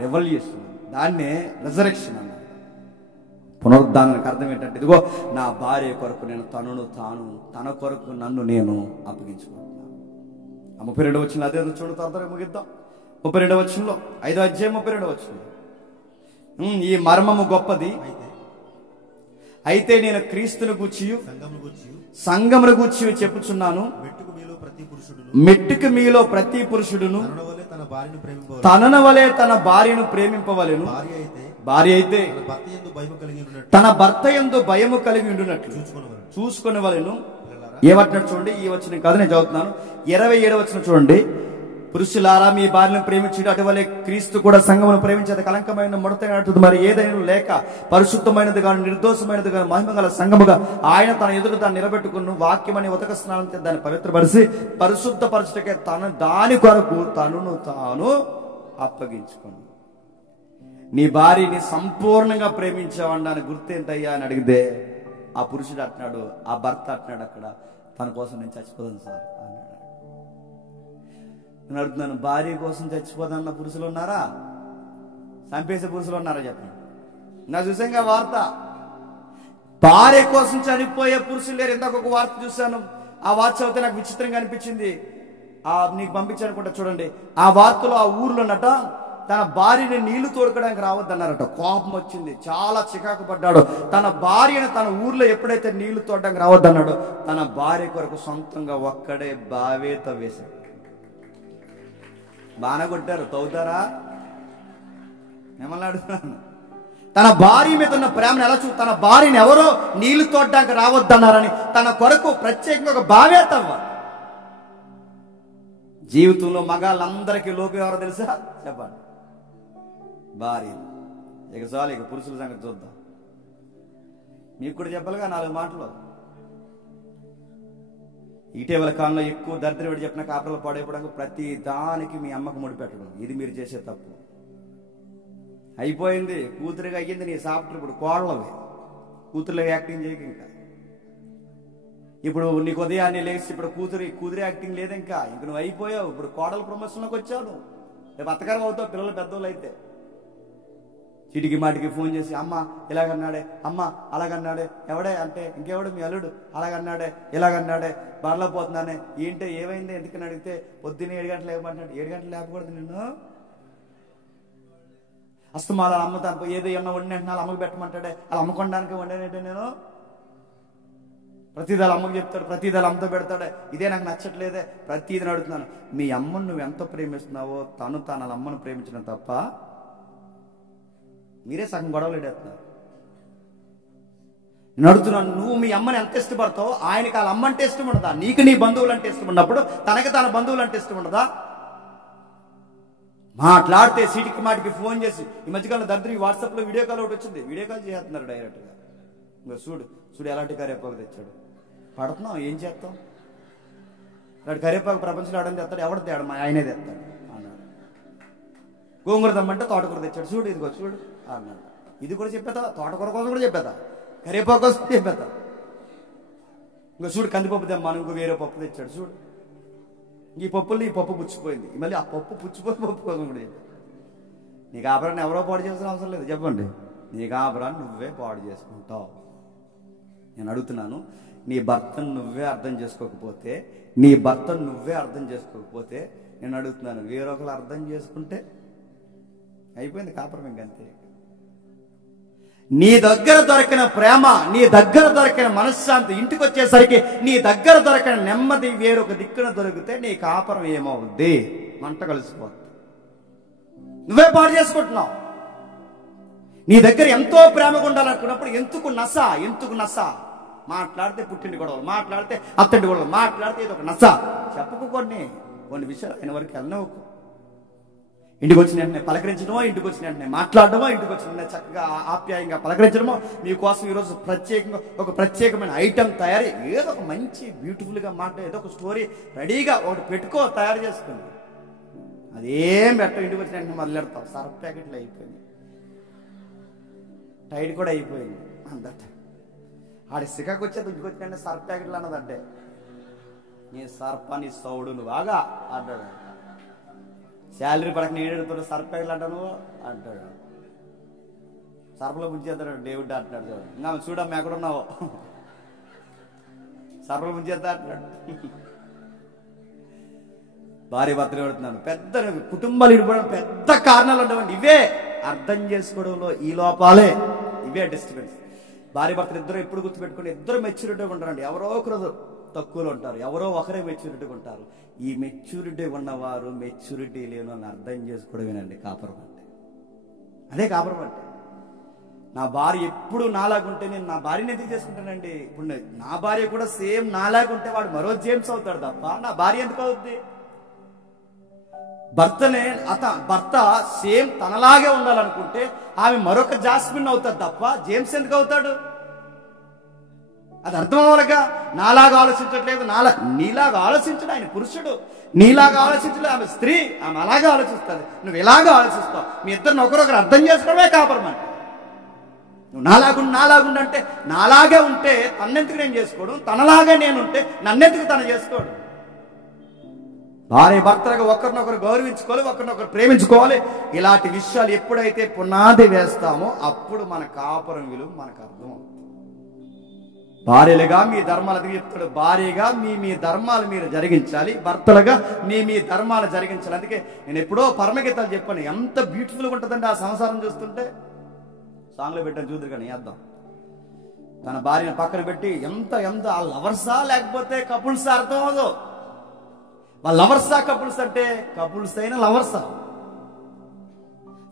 రెవల్యూషన్, దాన్నే రిజరెక్షన్ అన్నారు. పునరుద్ధానానికి అర్థం ఏంటంటే, ఇదిగో నా భార్య కొరకు నేను తాను, తన కొరకు నన్ను నేను అప్పగించుకుంటున్నాను. 32వ వచనం అదే చూడు, త్వరగా ముగిద్దాం. 32వ వచనంలో 5వ అధ్యాయం 32వ వచనం, ఈ మర్మము గొప్పది, అయితే నేను క్రీస్తును గూర్చియు సంఘమును గూర్చియు చెప్పుచున్నాను. మెట్టుకు మీలో ప్రతి పురుషుడును తనన వలె తన భార్యను ప్రేమింపవలెను. భార్య అయితే తన భర్త యందు భయము కలిగి ఉండునట్లు చూసుకొనవలెను. ఏమంటున్నాడు చూడండి, ఈ వచనం కాదు నేను చదువుతున్నాను. 27వ వచనం చూడండి. పురుషులారా మీ భార్యను ప్రేమించుట అటువలే క్రీస్తు కూడా సంఘమును ప్రేమించేది కలంకమైన ముడతైనట్టు మరి ఏదైనా లేక పరిశుద్ధమైనది గాను నిర్దోషమైనది గాను మహిమగల సంఘముగా ఆయన తన ఎదురు దాన్ని నిలబెట్టుకున్న వాక్యమని ఉతక స్నానం దాన్ని పవిత్రపరిచి పరిశుద్ధపరచుటకే దాని కొరకు తనను తాను అప్పగించుకున్నాడు. నీ భార్యని సంపూర్ణంగా ప్రేమించావండి అని గుర్తేంటయ్యా అని అడిగితే ఆ పురుషుడు అంటున్నాడు, ఆ భర్త అంటున్నాడు అక్కడ, తన కోసం నేను చచ్చిపోదాను సార్ అన్నాడు. నేను అడుగుతున్నాను, భార్య కోసం చచ్చిపోదన్న పురుషులు ఉన్నారా? చంపేసే పురుషులు ఉన్నారా చెప్పండి. నా చూసాగా వార్త, భార్య కోసం చనిపోయే పురుషులు లేరు. ఇందాక ఒక వార్త చూశాను, ఆ వార్త చదివితే నాకు విచిత్రంగా అనిపించింది. నీకు పంపించానుకుంటా చూడండి. ఆ వార్తలో ఆ ఊర్లోనట తన భార్యని నీళ్లు తోడుకోవడానికి రావద్దన్నారట. కోపం వచ్చింది, చాలా చికాకు పడ్డాడు. తన భార్యను తన ఊర్లో ఎప్పుడైతే నీళ్లు తోడడానికి రావద్దన్నాడో తన భార్య కొరకు సొంతంగా ఒక్కడే బావే తవ్వేశాడు. బాగా కొట్టారు, తవ్వుతారా? మిమ్మల్ని అడుగుతున్నాను. తన భార్య మీద ఉన్న ప్రేమను ఎలా తన భార్యని ఎవరో నీళ్లు తోడడానికి రావద్దన్నారని తన కొరకు ప్రత్యేకంగా ఒక బావే తవ్వాలి. జీవితంలో మగాళ్ళందరికీ లోపం ఎవరో తెలుసా? చెప్పండి, భార్య. ఇక చాలు, ఇక పురుషుల సంగతి చూద్దాం. మీకు కూడా చెప్పాలిగా 4 మాటలు. ఇటీవల కాలంలో ఎక్కువ దరిద్రం చెప్పిన కాపరలు పాడైపోవడానికి ప్రతి దానికి మీ అమ్మకు ముడిపెట్టడం, ఇది మీరు చేసే తప్పు. అయిపోయింది, కూతురుగా అయ్యింది నీ సాఫ్ట్వేర్. ఇప్పుడు కోడలవి, కూతురులో యాక్టింగ్ చేయక ఇంకా. ఇప్పుడు నీకు ఉదయాన్నే లేచి ఇప్పుడు కూతురి యాక్టింగ్ లేదు, ఇంకా నువ్వు అయిపోయావు. ఇప్పుడు కోడల ప్రమోషన్లోకి వచ్చావు. రేపు అత్తగారు అవుతావు పిల్లలు పెద్దోళ్ళు అయితే. చీటికి మాటికి ఫోన్ చేసి, అమ్మ ఇలాగన్నాడే, అమ్మ అలాగన్నాడే, ఎవడే అంటే ఇంకెవడు మీ అల్లుడు అలాగన్నాడే, ఇలాగన్నాడే, బర్లో పోతున్నానే, ఏంటో ఏమైంది ఎందుకని అడిగితే పొద్దున్నే 7 గంటలు లేవమంటాడు. 7 గంటలు లేపకూడదు నిన్ను. అస్తమాల అమ్మ తప్ప ఏదో ఏమన్నా వండినట్టు అమ్మకు పెట్టమంటాడే, అలా అమ్మకొనడానికి వండేనంటే నేను ప్రతిదాలు అమ్మకు చెప్తాడు, ప్రతిదాలు అమ్మతో పెడతాడే. ఇదే నాకు నచ్చట్లేదే. ప్రతిదీ అడుగుతున్నాను, మీ అమ్మను నువ్వు ఎంత ప్రేమిస్తున్నావో తన అమ్మను ప్రేమించడం తప్ప మీరే సగం గొడవలు ఎడేస్తున్నారు. నేను అడుగుతున్నాను, నువ్వు మీ అమ్మని ఎంత ఇష్టపడతావు? ఆయనకి వాళ్ళ అమ్మ అంటే ఇష్టం ఉండదా? నీకు నీ బంధువులు అంటే ఇష్టం ఉన్నప్పుడు తనకి తన బంధువులు అంటే ఇష్టం ఉండదా? మాట్లాడితే సీటికి మాటికి ఫోన్ చేసి, ఈ మధ్యకాలంలో దరిద్రం వాట్సాప్లో వీడియో కాల్ ఒకటి వచ్చింది, వీడియో కాల్ చేస్తున్నారు డైరెక్ట్గా. ఇంకా చూడు చూడు ఎలాంటి కరివేపాకు తెచ్చాడు. పడుతున్నాం, ఏం చేస్తాం? వాడు కరివేపాకు ప్రపంచంలో ఆడని తెస్తాడు, ఎవడు తేడు? మా ఆయనే తెస్తాడు అన్నాడు. గోంగూర దమ్మంటే తోటకూర తెచ్చాడు, చూడు ఇదిగో చూడు అన్నాడు. ఇది కూడా చెప్పేదా? తోటకూర కోసం కూడా చెప్పేదా? కరివేపాకు కోసం చెప్పేదా? ఇంకా చూడు కందిపప్పు తెమ్మను, ఇంకో వేరే పప్పు తెచ్చాడు, చూడు ఈ పప్పుల్లో ఈ పప్పు పుచ్చిపోయింది, మళ్ళీ ఆ పప్పు పుచ్చిపోయి పప్పు కోసం కూడా చెప్పాడు. నీకు ఆపరాన్ని ఎవరో పాడు చేసిన అవసరం లేదు, చెప్పండి. నీకు ఆపరాన్ని నువ్వే పాడు చేసుకుంటావు. నేను అడుగుతున్నాను, నీ భర్తను నువ్వే అర్థం చేసుకోకపోతే, నేను అడుగుతున్నాను, వేరొకరు అర్థం చేసుకుంటే అయిపోయింది కాపురం ఇంకంతే. నీ దగ్గర దొరికిన ప్రేమ, నీ దగ్గర దొరికిన మనశ్శాంతి, ఇంటికి వచ్చేసరికి నీ దగ్గర దొరికిన నెమ్మది వేరొక దిక్కున దొరికితే నీ కాపురం ఏమవుద్ది? మంట కలిసిపోద్ది. నువ్వే పాడు చేసుకుంటున్నావు. నీ దగ్గర ఎంతో ప్రేమగా ఉండాలనుకున్నప్పుడు ఎందుకు నస? మాట్లాడితే పుట్టింటి గొడవలు, మాట్లాడితే అత్తంటి గొడవలు, మాట్లాడితే ఇది ఒక నస. చెప్పకు కొన్ని విషయాలు ఆయన వరకు వెళ్ళనవుకు. ఇంటికి వచ్చిన వెంటనే పలకరించడమో, ఇంటికి వచ్చిన వెంటనే మాట్లాడడమో, ఇంటికి వచ్చిన వెంటనే చక్కగా ఆప్యాయంగా పలకరించడమో, మీకోసం ఈరోజు ఒక ప్రత్యేకమైన ఐటెం తయారీ, ఏదో ఒక మంచి బ్యూటిఫుల్గా మాట్లాడే ఏదో ఒక స్టోరీ రెడీగా ఒకటి తయారు చేసుకుంది. అదేం పెట్టవు. ఇంటికి వచ్చిన వెంటనే మొదలెడతావు. సర్ఫ్ ప్యాకెట్లు అయిపోయింది, టైట్ కూడా అయిపోయింది అందట. ఆడి సికాకు వచ్చేది ఇంటికి వచ్చిన సర్ఫ్ ప్యాకెట్లు అన్నదంటే, నీ సర్పాన్ని సౌడు నువ్వుగా అంటాడు. శాలరీ పడక నేను ఎడుతున్నా సర్ఫ్ ప్యాకెట్లు అంటాను అంటాడు. సర్ఫలో ముంచేస్తాడు డేవిడ్ అంటున్నాడు. చూడు ఇంకా చూడమ్మా ఎక్కడున్నావో, సర్ఫలో ముంచేస్తా అంటున్నాడు. భార్య భర్తలు పెడుతున్నాను, పెద్ద కుటుంబాలు ఇడిపోవడం పెద్ద కారణాలు ఉండవండి. ఇవే అర్థం చేసుకోవడంలో ఈ లోపాలే, ఇవే డిస్టర్బెన్స్. భార్య భర్తలు ఇద్దరు ఎప్పుడు గుర్తుపెట్టుకుని, ఇద్దరు మెచ్యూరిటీగా ఉంటారండి. ఎవరో ఒకరు తక్కువలో ఉంటారు, ఎవరో ఒకరే మెచ్యూరిటీగా ఉంటారు. ఈ మెచ్యూరిటీ ఉన్నవారు మెచ్యూరిటీ లేని వాళ్ళని అర్థం చేసుకోవడమేనండి కాపురం అంటే. అదే కాపురం అంటే. నా భార్య ఎప్పుడు నాలాగుంటే నేను నా భార్యని ఎందుకు చేసుకుంటానండి? ఇప్పుడు నా భార్య కూడా సేమ్ నాలాగుంటే వాడు మరో జేమ్స్ అవుతాడు తప్ప నా భార్య ఎందుకు అవుద్ది? భర్త సేమ్ తనలాగే ఉండాలనుకుంటే ఆమె మరొక జాస్మిన్ అవుతాడు తప్ప జేమ్స్ ఎందుకు అవుతాడు? అది అర్థం అవ్వలేక నాలాగా ఆలోచించట్లేదు. నీలాగా ఆలోచించడు ఆయన పురుషుడు, నీలాగా ఆలోచించలేదు ఆమె స్త్రీ. ఆమె అలాగే ఆలోచిస్తుంది, నువ్వు ఇలాగే ఆలోచిస్తావు. మీ ఇద్దరిని ఒకరొకరు అర్థం చేసుకోవడమే కాపురం అంటే. నువ్వు నాలాగుండంటే నాలాగే ఉంటే తన్నెందుకు నేను చేసుకోవడం, తనలాగే నేనుంటే నన్నెందుకు తను చేసుకోవడం? భార్య భర్తలుగా ఒకరినొకరు గౌరవించుకోవాలి, ఒకరినొకరు ప్రేమించుకోవాలి. ఇలాంటి విషయాలు ఎప్పుడైతే పునాది వేస్తామో అప్పుడు మన కాపురం విలువ మనకు అర్థం అవుతుంది. భార్యలుగా మీ ధర్మాలు అది చెప్తాడు. భార్యగా మీ ధర్మాలు మీరు జరిగించాలి, భర్తలుగా మీ ధర్మాలు జరిగించాలి. అందుకే నేను ఎప్పుడో పరమగీతాలు చెప్పాను, ఎంత బ్యూటిఫుల్గా ఉంటుందండి ఆ సంసారం చూస్తుంటే. సాంగ్లో పెట్టాను చూద్దరు కానీ వేద్దాం. తన భార్యను పక్కన పెట్టి ఎంత ఆ లవర్సా లేకపోతే కపుల్సా అర్థం అవ్వదు. వాళ్ళ లవర్సా కపుల్స్ అంటే కపుల్స్ అయినా లవర్సా?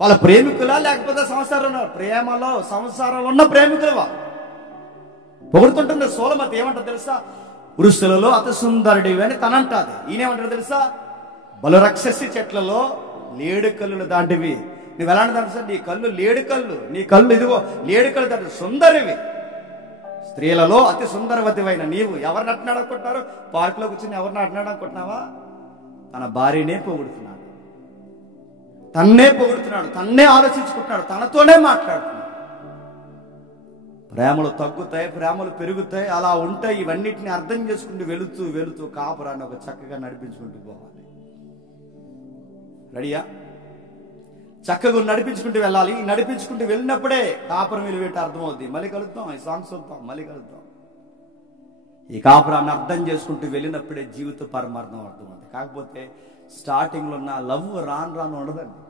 వాళ్ళ ప్రేమికులా లేకపోతే ప్రేమలో సంసారంలో ఉన్న ప్రేమికులవా? పొగుడుతుంటుంది సోలమతి. ఏమంటారు తెలుసా? పురుషులలో అతి సుందరుడివి అని తనంటాది. ఈయనేమంటారు తెలుసా? బలు రక్షసి చెట్లలో లేడు కళ్ళు దాంటివి. నువ్వు ఎలాంటి తెలుసా? నీ కళ్ళు లేడు కళ్ళు, నీ కళ్ళు ఇదిగో లేడు కళ్ళు దాంటి సుందరివి. స్త్రీలలో అతి సుందరవతివైన నీవు ఎవరిని అంటున్నాడు అనుకుంటున్నారు? పార్కులో కూర్చొని ఎవరిని అంటున్నాడు అనుకుంటున్నావా? తన భార్యనే పొగుడుతున్నాడు, తన్నే పొగుడుతున్నాడు, తన్నే ఆలోచించుకుంటున్నాడు, తనతోనే మాట్లాడుతున్నాడు. ప్రేమలు తగ్గుతాయి, ప్రేమలు పెరుగుతాయి. అలా ఉంటాయి. ఇవన్నిటిని అర్థం చేసుకుంటూ వెళుతూ కాపురాన్ని ఒక చక్కగా నడిపించుకుంటూ పోవాలి. రెడీయా? చక్కగా నడిపించుకుంటూ వెళ్ళాలి. నడిపించుకుంటూ వెళ్ళినప్పుడే కాపురం విలువేట అర్థమవుద్ది. మళ్ళీ కలుద్దాం, ఈ సాంగ్స్ వద్దాం, మళ్ళీ కలుద్దాం. ఈ కాపురాన్ని అర్థం చేసుకుంటూ వెళ్ళినప్పుడే జీవిత పరమార్థం అర్థమవుతుంది. కాకపోతే స్టార్టింగ్లో ఉన్న లవ్ రాను ఉండదండి.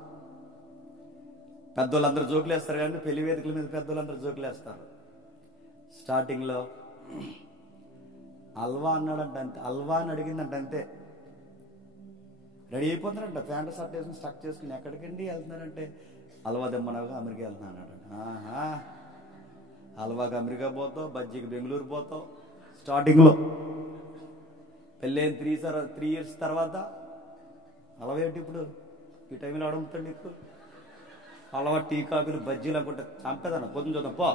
పెద్దోళ్ళందరూ జోకులు వేస్తారు కానీ పెళ్లి వేదికల మీద పెద్దోళ్ళందరూ జోకులు వేస్తారు. స్టార్టింగ్లో అల్వా అన్నాడంట, అంతే. అల్వా అని అడిగిందంట, అంతే. రెడీ అయిపోతున్నారంట, ప్యాంటు షర్ట్ వేసుకుని స్టక్ చేసుకుని. ఎక్కడికండి వెళ్తున్నారంటే హల్వా దమ్మనగా అమెరికా వెళ్తున్నాను. ఆహా, హల్వాకి అమెరికా పోతావు, బజ్జీకి బెంగళూరు పోతావు. స్టార్టింగ్లో పెళ్ళైన 3 years తర్వాత హల్వా ఏంటి ఇప్పుడు ఈ టైంలో అడుగుతాడు నీకు? హల్వా, టీ కాకులు, బజ్జీలు అనుకుంటే చంపేదన్న పొద్దున చూద్దాం పో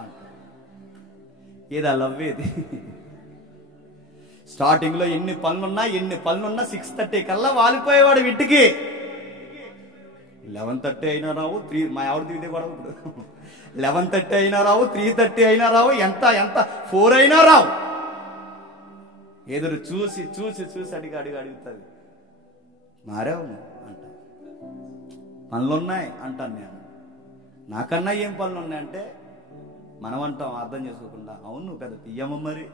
అంట. ఏది లవ్ ఏది? స్టార్టింగ్లో ఎన్ని పనులున్నా 6:30 కల్లా వాలిపోయేవాడు ఇంటికి. 11:30 అయినా రావు, మా ఆవిడ దిగితే కూడా ఇప్పుడు 11:30 అయినా రావు, 3:30 అయినా రావు, ఎంత 4 అయినా రావు. ఎదురు చూసి చూసి చూసి అడుగుతుంది. మారావు అంట. పనులున్నాయి అంటాను నేను. నాకన్నా ఏం పనులు ఉన్నాయంటే మనం అంటాం అర్థం చేసుకోకుండా, అవును నువ్వు పెద్ద పియ్యమ్మ మరి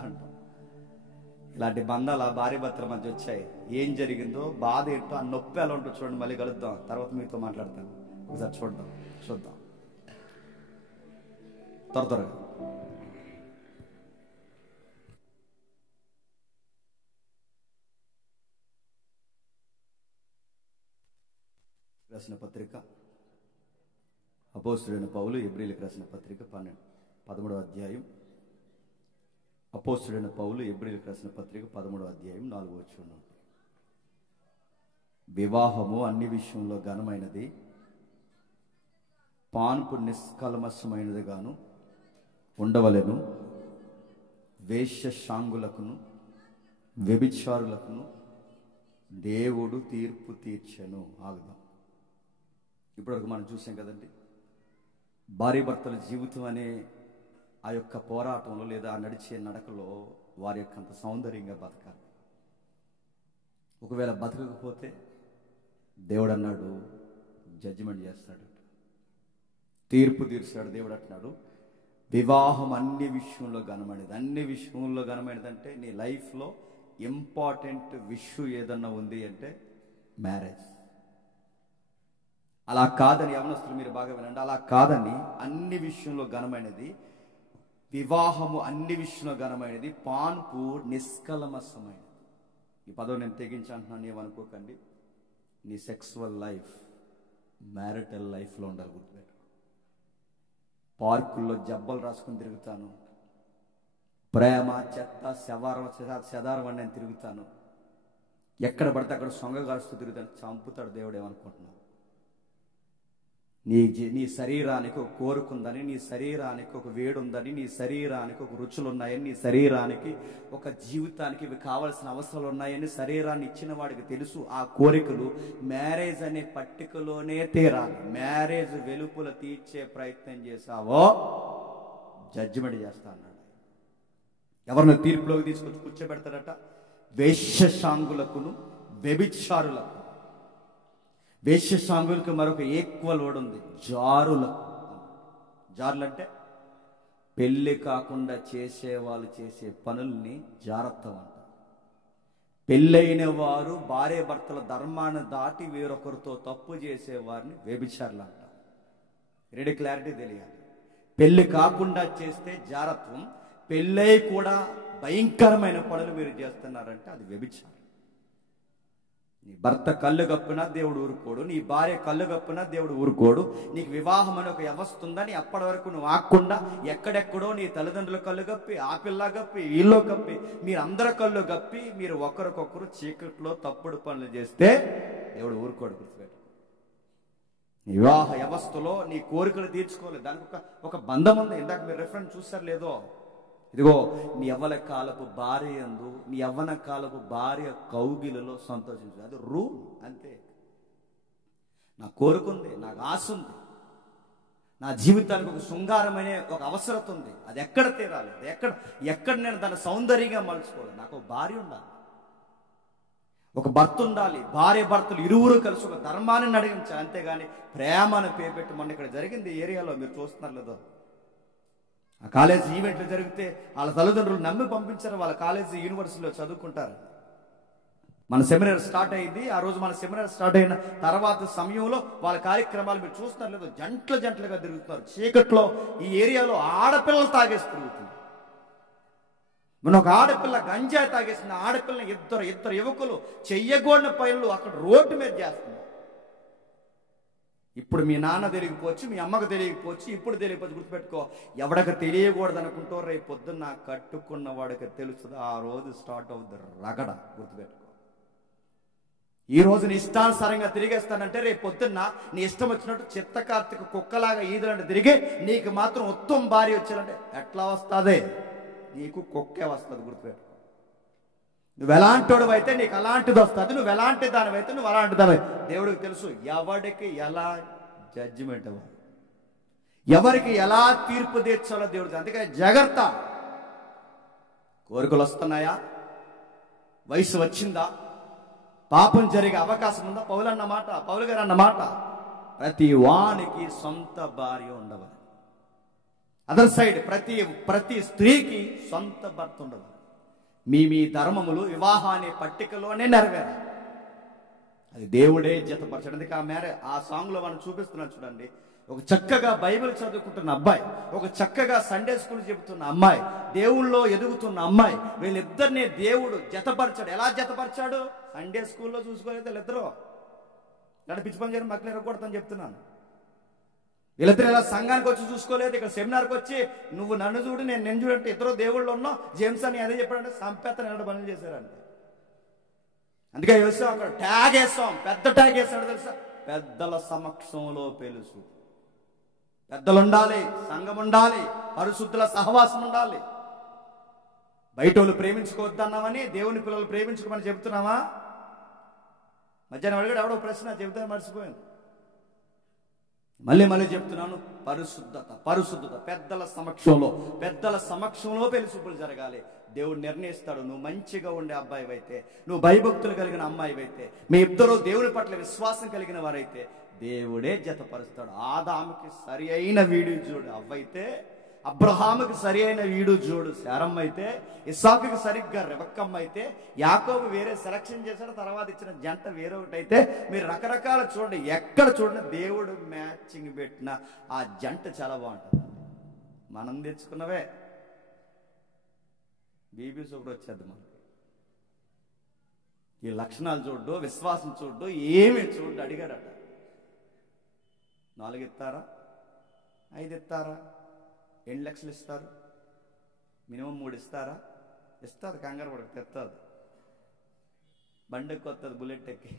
అంటాం. ఇలాంటి బంధాలు ఆ భార్య భర్తల మధ్య వచ్చాయి. ఏం జరిగిందో, బాధ ఏంటో, ఆ నొప్పి ఎలా ఉంటుందో చూడండి. మళ్ళీ కలుద్దాం, తర్వాత మీతో మాట్లాడతాను. ఒకసారి చూద్దాం త్వరగా. రాసిన పత్రిక అపోస్తుడైన పౌలు హెబ్రీయులకు రాసిన పత్రిక 13వ అధ్యాయం. అపోస్తుడైన పౌలు హెబ్రీయులకు రాసిన పత్రిక 13వ అధ్యాయం 4వ వచనం. వివాహము అన్ని విషయంలో ఘనమైనది, పాన్పు నిష్కల్మషమైనది గాను ఉండవలెను. వేశ్యశాంగులకును వ్యభిచారులకును దేవుడు తీర్పు తీర్చెను. ఆగుదాం. ఇప్పటివరకు మనం చూసాం కదండి, భార్య భర్తల జీవితం అనే ఆ యొక్క పోరాటంలో లేదా ఆ నడిచే నడకలో వారి యొక్క అంత సౌందర్యంగా బతకాలి. ఒకవేళ బతకకపోతే దేవుడు అన్నాడు జడ్జిమెంట్ చేస్తాడు, తీర్పు తీర్చాడు. దేవుడు అంటున్నాడు వివాహం అన్ని విషయంలో ఘనమైనది. అన్ని విషయంలో ఘనమైనది అంటే నీ లైఫ్లో ఇంపార్టెంట్ విషయం ఏదన్నా ఉంది అంటే మ్యారేజ్. అలా కాదని యవనస్తులు మీరు బాగా వినండి, అలా కాదని అన్ని విషయంలో ఘనమైనది వివాహము, అన్ని విషయంలో ఘనమైనది, పాన్పు నిష్కల్మషమైనది. ఈ పదం నేను తెగించి అంటున్నాను, ఏమనుకోకండి. నీ సెక్సువల్ లైఫ్ మ్యారిటల్ లైఫ్లో ఉండాలి. గుర్తుపెట్టు. పార్కుల్లో జబ్బలు రాసుకుని తిరుగుతాను, ప్రేమ చెత్త శదారం అని నేను తిరుగుతాను, ఎక్కడ పడితే అక్కడ సొంగ కాస్తూ తిరుగుతాను. చంపుతాడు దేవుడు. ఏమనుకుంటున్నావు? నీ శరీరానికి ఒక కోరుకుందని, నీ శరీరానికి ఒక వేడి ఉందని, నీ శరీరానికి ఒక రుచులు ఉన్నాయని, నీ శరీరానికి ఒక జీవితానికి ఇవి కావాల్సిన అవసరాలు ఉన్నాయని శరీరాన్ని ఇచ్చిన వాడికి తెలుసు. ఆ కోరికలు మ్యారేజ్ అనే పట్టికలోనే తీరాలి. మ్యారేజ్ వెలుపుల తీర్చే ప్రయత్నం చేశావో జడ్జిమెంట్ చేస్తా అన్నాడు. ఎవరిని తీర్పులోకి తీసుకొచ్చి కూర్చోబెడతాడట? వేశ్యశాంగులకును వ్యభిచారులకు. వేశ్యశాంగులకు మరొక ఈక్వల్ వర్డ్ ఉంది, జారులకు. జారులు అంటే పెళ్లి కాకుండా చేసే వాళ్ళు చేసే పనుల్ని జారత్వం అంట. పెళ్ళైన వారు భార్య భర్తల ధర్మాన్ని దాటి వేరొకరితో తప్పు చేసేవారిని వ్యభిచారులు అంట. రెడీ, క్లారిటీ తెలియాలి. పెళ్లి కాకుండా చేస్తే జారత్వం, పెళ్ళై కూడా భయంకరమైన పనులు మీరు చేస్తున్నారంటే అది వ్యభిచారం. నీ భర్త కళ్ళు కప్పినా దేవుడు ఊరుకోడు, నీ భార్య కళ్ళు కప్పినా దేవుడు ఊరుకోడు. నీకు వివాహం అనే ఒక వ్యవస్థ ఉందని అప్పటి వరకు నువ్వు ఆకుండా ఎక్కడెక్కడో నీ తల్లిదండ్రుల కళ్ళు కప్పి, ఆ పిల్ల కప్పి, వీళ్ళు కప్పి, మీరు అందరి కళ్ళు కప్పి మీరు ఒకరికొకరు చీకట్లో తప్పుడు పనులు చేస్తే దేవుడు ఊరుకోడు. గుర్తుపెట్టు. నీ వివాహ వ్యవస్థలో నీ కోరికలు తీర్చుకోలేదు, దానికి ఒక బంధం ఉంది. ఇందాక మీరు రెఫరెన్స్ చూసారు లేదో? ఇదిగో నీ యవ్వన కాలపు భార్య యందు, నీ యవ్వన కాలపు భార్య కౌగిలలో సంతోషించు. అది రూల్ అంతే. నా కోరుకుంది, నాకు ఆశ ఉంది, నా జీవితానికి ఒక శృంగారమైన ఒక అవసరత ఉంది. అది ఎక్కడ తీరాలి? అది ఎక్కడ నేను దాన్ని సౌందర్యంగా మలుచుకోవాలి? నాకు ఒక భార్య ఉండాలి, ఒక భర్త ఉండాలి. భార్య భర్తలు ఇరువురు కలిసి ఒక ధర్మాన్ని నడిగించాలి. అంతేగాని ప్రేమను పేపెట్టి మొన్న ఇక్కడ జరిగింది ఏరియాలో మీరు చూస్తున్నారు లేదో? ఆ కాలేజీ ఈవెంట్లు జరిగితే వాళ్ళ తల్లిదండ్రులు నమ్మి పంపించారు. వాళ్ళ కాలేజీ యూనివర్సిటీలో చదువుకుంటారు. మన సెమినార్ స్టార్ట్ అయింది. ఆ రోజు మన సెమినార్ స్టార్ట్ అయిన తర్వాత సమయంలో వాళ్ళ కార్యక్రమాలు మీరు చూస్తున్నారు లేదో? జంటలుగా తిరుగుతున్నారు. చీకట్లో ఈ ఏరియాలో ఆడపిల్లలు తాగేసి తిరుగుతున్నారు. మన ఒక ఆడపిల్ల గంజాయి తాగేసిన ఆడపిల్లని ఇద్దరు యువకులు చెయ్యగోడిన పనులు అక్కడ రోడ్డు మీద చేస్తున్నారు. ఇప్పుడు మీ నాన్న తెలియకపోవచ్చు, మీ అమ్మకు తెలియకపోవచ్చు, ఇప్పుడు తెలియకపోవచ్చు. గుర్తుపెట్టుకో, ఎవడకి తెలియకూడదు అనుకుంటూ రేపు పొద్దున్న కట్టుకున్న వాడికి తెలుస్తుంది. ఆ రోజు స్టార్ట్ అవుతుంది రగడ. గుర్తుపెట్టుకో, ఈ రోజు నీ ఇష్టానుసారంగా తిరిగేస్తానంటే రేపు పొద్దున్న నీ ఇష్టం వచ్చినట్టు చిత్త కార్తీక కుక్కలాగా ఈదులంటే తిరిగి నీకు మాత్రం ఉత్తమ భార్య వచ్చానంటే ఎట్లా వస్తుంది? నీకు కుక్కే వస్తుంది. గుర్తుపెట్టుకో, నువ్వు ఎలాంటోడు అయితే నీకు అలాంటిది వస్తుంది, నువ్వు ఎలాంటి దానివైతే నువ్వు అలాంటి దాని. దేవుడికి తెలుసు ఎవడికి ఎలా జడ్జిమెంట్ అవ్వాలి, ఎవరికి ఎలా తీర్పు తీర్చాలో దేవుడికి. అందుకే జాగ్రత్త. కోరికలు వస్తున్నాయా? వయసు వచ్చిందా? పాపం జరిగే అవకాశం ఉందా? పౌలు గారు అన్నమాట ప్రతి వానికి సొంత భార్య ఉండవాలి. అదర్ సైడ్ ప్రతి స్త్రీకి సొంత భర్త ఉండవాలి. మీ ధర్మములు వివాహాన్ని పట్టికలోనే నెరవేరాలి. అది దేవుడే జతపరచడం. అందుకే ఆ సాంగ్ లో మనం చూపిస్తున్నాం చూడండి. ఒక చక్కగా బైబిల్ చదువుకుంటున్న అబ్బాయి, ఒక చక్కగా సండే స్కూల్ చెబుతున్న అమ్మాయి, దేవుళ్ళో ఎదుగుతున్న అమ్మాయి, వీళ్ళిద్దరిని దేవుడు జతపరచాడు. ఎలా జతపరచాడు? సండే స్కూల్లో చూసుకోలేదు వీళ్ళిద్దరూ. ఇలాంటి పిచ్చి పని చేయడం మక్కలు ఎరగకూడదని చెప్తున్నాను. వీళ్ళిద్దరు ఇలా సంఘానికి వచ్చి చూసుకోలేదు, ఇక్కడ సెమినార్కి వచ్చి నువ్వు నన్ను చూడు నేను చూడంటే ఇద్దరు దేవుళ్ళు ఉన్నాం. జేమ్స్ అని అదే చెప్పాడంటే సంపేతను ఎన్నడూ పనులు చేశారంటే. అందుకే వేసాం, అక్కడ ట్యాగ్ వేస్తాం, పెద్ద ట్యాగ్ వేస్తాడు తెలుసా? పెద్దల సమక్షంలో పెలుసు. పెద్దలు ఉండాలి, సంఘం ఉండాలి, పరిశుద్ధుల సహవాసం ఉండాలి. బయట వాళ్ళు ప్రేమించుకోవద్దన్నామని దేవుని పిల్లలు ప్రేమించుకోమని చెబుతున్నావా? మధ్యాహ్నం అడిగాడు ఎవడో ప్రశ్న, చెబుతాను మర్చిపోయాను. మళ్ళీ చెప్తున్నాను, పరిశుద్ధత పెద్దల సమక్షంలో పెళ్లి చూపులు జరగాలి. దేవుడు నిర్ణయిస్తాడు. నువ్వు మంచిగా ఉండే అబ్బాయి అయితే, నువ్వు భయభక్తులు కలిగిన అమ్మాయి అయితే, మీ ఇద్దరు దేవుని పట్ల విశ్వాసం కలిగిన వారైతే దేవుడే జతపరుస్తాడు. ఆదాముకి సరి అయిన వీడు చూడు అవ్వైతే, అబ్రహాముకి సరి అయిన వీడు చూడు శారమ్మ అయితే, ఇస్సాకుకి సరిగ్గా రెబక్కమ్మ అయితే, యాకోబు వేరే సెలక్షన్ చేశాడు, తర్వాత ఇచ్చిన జంట వేరొకటి అయితే, మీరు రకరకాల చూడండి, ఎక్కడ చూడండి దేవుడు మ్యాచింగ్ పెట్టిన ఆ జంట చాలా బాగుంటుంది. మనం తెచ్చుకున్నవే బీబీ సూపర్ వచ్చేది. మనకి ఈ లక్షణాలు చూడ్డు, విశ్వాసం చూడ్డు, ఏమి చూడ్డు. అడిగాడట, 4 ఇస్తారా, 5 ఇస్తారా, 8 లక్షలు ఇస్తారు, మినిమం 3 ఇస్తారా? ఇస్తుంది, కంగారు పడక తెస్తుంది, బండెక్కి వస్తుంది, బుల్లెట్ ఎక్కి.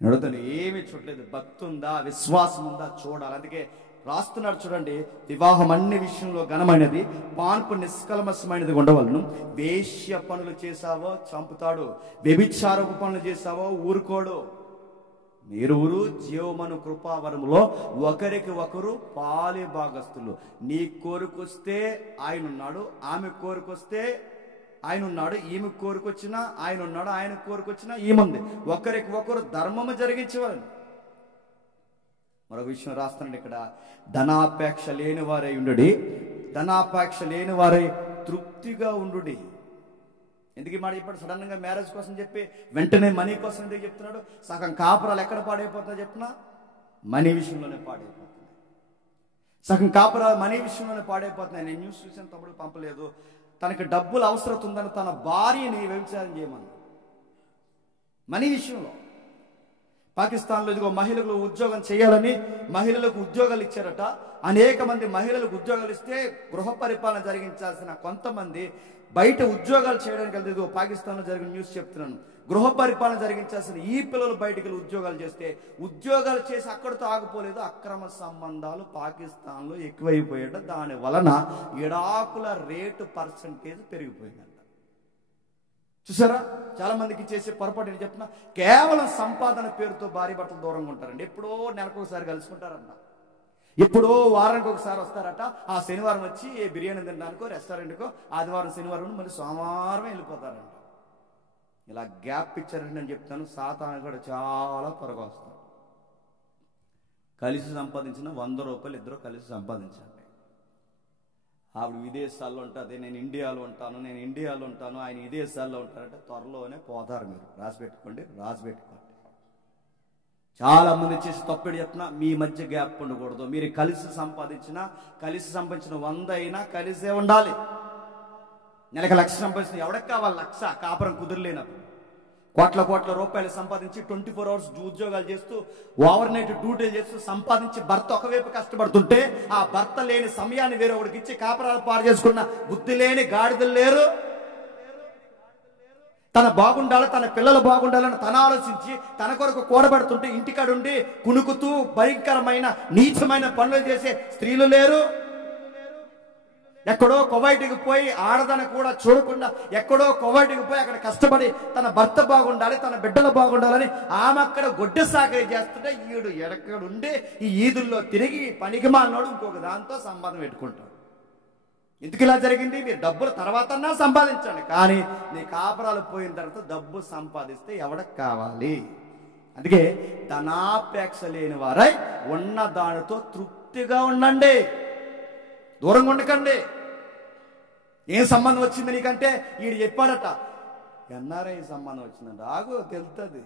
నడుతుంది, ఏమీ చూడలేదు. భక్తి ఉందా, విశ్వాసం ఉందా చూడాలి. అందుకే రాస్తున్నాడు చూడండి, వివాహం అన్ని విషయంలో ఘనమైనది, పాన్పు నిష్కల్మషమైనది ఉండవలను. వేశ్య పనులు చేశావో చంపుతాడు, వ్యభిచారపు పనులు చేశావో ఊరుకోడు. మీరువురు జీవమను కృపావరములో ఒకరికి ఒకరు పాలి భాగస్తులు. నీ కోరికొస్తే ఆయన ఉన్నాడు, ఆమె కోరికొస్తే ఆయన ఉన్నాడు, ఈమె కోరికొచ్చినా ఆయన ఉన్నాడు, ఆయన కోరికొచ్చినా ఈముంది. ఒకరికి ఒకరు ధర్మము జరిగించేవారు. మరొక విషయం రాస్తున్నాడు ఇక్కడ, ధనాపేక్ష లేని వారై ఉండుడి, ధనాపేక్ష లేని వారై తృప్తిగా ఉండుడి. ఎందుకు ఈ మాట చెప్పాడు? సడన్ గా మ్యారేజ్ కోసం చెప్పి వెంటనే మనీ కోసం ఎందుకు చెప్తున్నాడు? సగం కాపురాలు ఎక్కడ పాడైపోతుందో చెప్పినా మనీ విషయంలోనే పాడైపోతున్నాయి. సగం కాపురాలు మనీ విషయంలోనే పాడైపోతున్నాయి. నేను న్యూస్ చూసాను, తమ్ముడు పంపలేదు. తనకి డబ్బులు అవసరం ఉందని తన భార్యని వ్యభిచారం చేయమని మనీ విషయంలో. పాకిస్తాన్లో ఇదిగో మహిళలు ఉద్యోగం చేయాలని మహిళలకు ఉద్యోగాలు ఇచ్చారట. అనేక మంది మహిళలకు ఉద్యోగాలు ఇస్తే గృహ పరిపాలన జరిగించాల్సిన కొంతమంది బయట ఉద్యోగాలు చేయడానికి వెళ్తే, ఇదిగో పాకిస్తాన్లో జరిగిన న్యూస్ చెప్తున్నాను, గృహ పరిపాలన జరిగించాల్సిన ఈ పిల్లలు బయటికి వెళ్ళి ఉద్యోగాలు చేస్తే, ఉద్యోగాలు చేసి అక్కడితో ఆగిపోలేదు, అక్రమ సంబంధాలు పాకిస్తాన్లో ఎక్కువైపోయాట. దాని వలన విడాకుల రేటు పర్సంటేజ్ పెరిగిపోయిందంట. చూసారా, చాలా మందికి చేసే పొరపాటు ఏంటి చెప్తున్నా, కేవలం సంపాదన పేరుతో భార్య భర్తలు దూరంగా ఉంటారండి. ఎప్పుడో నెలకు ఒకసారి కలుసుకుంటారంట, ఎప్పుడో వారానికి ఒకసారి వస్తారట. ఆ శనివారం వచ్చి ఏ బిర్యానీ తినడానికో రెస్టారెంట్కో, ఆదివారం శనివారం మళ్ళీ సోమవారం వెళ్ళిపోతారంట. ఇలా గ్యాప్ ఇచ్చారంటే నేను చెప్తాను, సాతాను కూడా చాలా త్వరగా వస్తాడు. కలిసి సంపాదించిన 100 రూపాయలు ఇద్దరు కలిసి సంపాదించండి. ఆవిడ విదేశాల్లో ఉంటుంది, నేను ఇండియాలో ఉంటాను, ఆయన విదేశాల్లో ఉంటారంటే త్వరలోనే పోతారు. మీరు రాసి పెట్టుకోండి. చాలా మంది చేసి తప్పేడు చెప్తున్నా, మీ మధ్య గ్యాప్ ఉండకూడదు. మీరు కలిసి సంపాదించిన 100 అయినా కలిసే ఉండాలి. నెలకు 1,00,000 సంపాదించిన ఎవరికి కావాలి? 1,00,000 కాపురం కుదిరలేనప్పుడు. కోట్ల రూపాయలు సంపాదించి 24 అవర్స్ ఉద్యోగాలు చేస్తూ ఓవర్ నైట్ డ్యూటీలు చేస్తూ సంపాదించి భర్త ఒకవైపు కష్టపడుతుంటే ఆ భర్త లేని సమయాన్ని వేరొకడికి ఇచ్చి కాపరాలు పాడు చేసుకున్న బుద్ధి లేని గాడిదలు లేరు. తన బాగుండాలి, తన పిల్లలు బాగుండాలని తన ఆలోచించి తన కొరకు కూడబడుతుంటే ఇంటికాడుండి కుణుకుతూ భయంకరమైన నీచమైన పనులు చేసే స్త్రీలు లేరు. ఎక్కడో కువైట్కి పోయి ఆడదని కూడా చూడకుండా ఎక్కడో కువైట్కి పోయి అక్కడ కష్టపడి తన భర్త బాగుండాలి, తన బిడ్డలు బాగుండాలని ఆమె అక్కడ గొడ్డె సాకరీ చేస్తుంటే ఈడు ఎక్కడుండి ఈ ఈదుల్లో తిరిగి పనికి మాలినోడు ఇంకొక దాంతో సంబంధం పెట్టుకుంటాడు. ఎందుకు ఇలా జరిగింది? మీరు డబ్బులు తర్వాతన్నా సంపాదించండి, కానీ నీ కాపురాలు పోయిన తర్వాత డబ్బు సంపాదిస్తే ఎవడకు కావాలి? అందుకే ధనాపేక్ష లేని వారై ఉన్న దానితో తృప్తిగా ఉండండి, దూరంగా ఉండకండి. ఏం సంబంధం వచ్చింది నీకంటే వీడు చెప్పాడట, ఎన్ఆర్ఐ సంబంధం వచ్చిందంట. ఆగు, తెలుస్తుంది.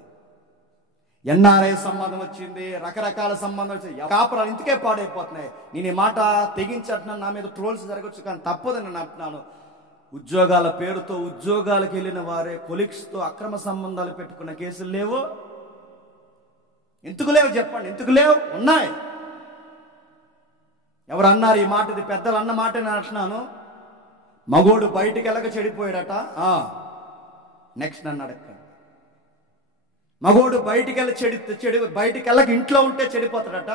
ఎన్ఆర్ఐ సంబంధం వచ్చింది, రకరకాల సంబంధం వచ్చింది. కాపురాలు ఇందుకే పాడైపోతున్నాయి. నేను ఈ మాట తెగించట్నాను, నా మీద ట్రోల్స్ జరగచ్చు, కానీ తప్పదని నేను అంటున్నాను. ఉద్యోగాల పేరుతో ఉద్యోగాలకు వెళ్ళిన వారే కొలీగ్స్తో అక్రమ సంబంధాలు పెట్టుకున్న కేసులు లేవు. ఎందుకు లేవు చెప్పండి? ఎందుకు లేవు? ఉన్నాయి. ఎవరు అన్నారు ఈ మాట? ఇది పెద్దలు అన్న మాట నేను అంటున్నాను. మగోడు బయటికి వెళ్ళక చెడిపోయాడట. నెక్స్ట్ నన్ను అడగండి. మగోడు బయటికి వెళ్ళి బయటికి వెళ్ళక ఇంట్లో ఉంటే చెడిపోతాడట.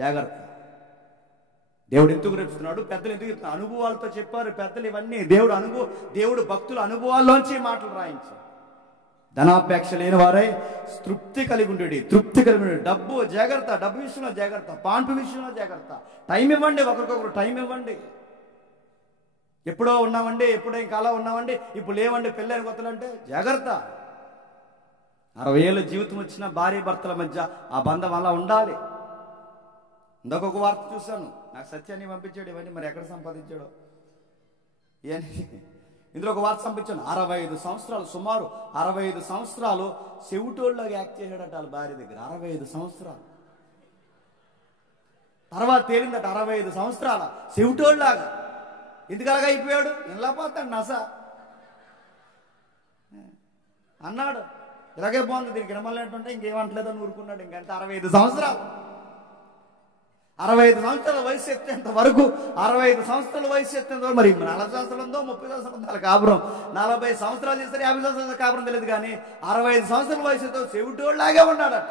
జాగ్రత్త. దేవుడు ఎందుకు చెప్తున్నాడు? పెద్దలు ఎందుకు చెప్తున్నారు? అనుభవాలతో చెప్పారు పెద్దలు ఇవన్నీ. దేవుడు భక్తుల అనుభవాల్లోంచి మాటలు రాయించారు. ధనాపేక్ష లేని వారై తృప్తి కలిగి ఉండేది. డబ్బు జాగ్రత్త, డబ్బు విషయంలో జాగ్రత్త, పాన్పు విషయంలో జాగ్రత్త. టైం ఇవ్వండి, ఒకరికొకరు టైం ఇవ్వండి. ఎప్పుడో ఉన్నామండి, ఎప్పుడో ఇంకా అలా ఉన్నామండి, ఇప్పుడు లేవండి పెళ్ళైన కొత్తలు అంటే జాగ్రత్త. 60 ఏళ్ళ జీవితం వచ్చిన భార్య భర్తల మధ్య ఆ బంధం అలా ఉండాలి. ఇంకొక వార్త చూశాను, నాకు సత్యాన్ని పంపించాడు. ఇవన్నీ మరి ఎక్కడ సంపాదించాడో ఇవన్నీ. ఇందులో ఒక వార్త పంపించాను. 65 సంవత్సరాలు, సుమారు 65 సంవత్సరాలు చెవిటోళ్ళగా యాక్ట్ చేశాడట వాళ్ళ భార్య దగ్గర. 65 సంవత్సరాలు తర్వాత తేలిందట 65 సంవత్సరాల చెవిటోళ్ళలాగా. ఎందుకు అలాగా అయిపోయాడు? ఇలా పోతాడు నస అన్నాడు. ఇలాగే బాగుంది, దీనికి వినమలేంటుంటే ఇంకేమంటలేదని ఊరుకున్నాడు. ఇంకంటే 65 సంవత్సరాలు 65 సంవత్సరాల వయసు ఎత్తేంత వరకు 65 సంవత్సరాల వయసు ఎత్తేంత వరకు, మరి 40 సంవత్సరాలు ఉందో 30 సంవత్సరాలు ఉందో వాళ్ళ కాపురం. 40 సంవత్సరాలు చేస్తారు, 50 సంవత్సరాల కాపురం తెలియదు, కానీ 65 సంవత్సరాల వయసుతో చెవిటోళ్ళలాగే ఉన్నాడట.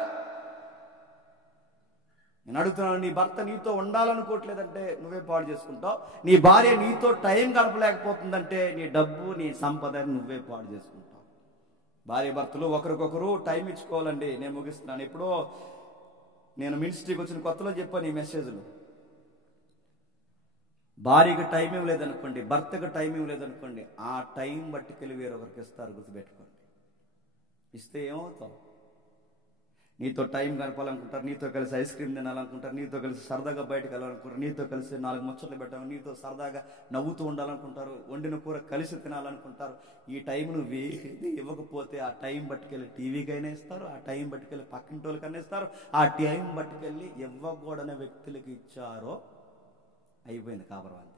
నేను అడుగుతున్నాను, నీ భర్త నీతో ఉండాలనుకోవట్లేదంటే నువ్వే పాడు చేసుకుంటావు. నీ భార్య నీతో టైం గడపలేకపోతుందంటే నీ డబ్బు, నీ సంపద నువ్వే పాడు చేసుకుంటావు. భార్య భర్తలు ఒకరికొకరు టైం ఇచ్చుకోవాలండి. నేను ముగిస్తున్నాను. ఎప్పుడో నేను మినిస్ట్రీకి వచ్చిన కొత్తలో చెప్పాను ఈ మెసేజ్లు. భార్యకు టైం ఇవ్వలేదనుకోండి, భర్తకు టైం ఇవ్వలేదనుకోండి, ఆ టైం బట్టికెళ్ళి వేరొకరికి ఇస్తారు. గుర్తుపెట్టుకోండి. ఇస్తే ఏమవుతావు? నీతో టైం గడపాలనుకుంటారు, నీతో కలిసి ఐస్ క్రీమ్ తినాలనుకుంటారు, నీతో కలిసి సరదాగా బయటకు వెళ్ళాలనుకుంటారు, నీతో కలిసి 4 ముచ్చట్లు పెట్టాలి, నీతో సరదాగా నవ్వుతూ ఉండాలనుకుంటారు, వండిన కూర కలిసి తినాలనుకుంటారు. ఈ టైం నువ్వు ఏది ఇవ్వకపోతే ఆ టైం బట్టుకెళ్ళి టీవీకైనా ఇస్తారు, ఆ టైం బట్టుకెళ్ళి పక్కింటోళ్ళకైనా ఇస్తారు, ఆ టైం బట్టుకెళ్ళి ఇవ్వకూడని వ్యక్తులకి ఇచ్చారో అయిపోయింది కాపురం. అంతే.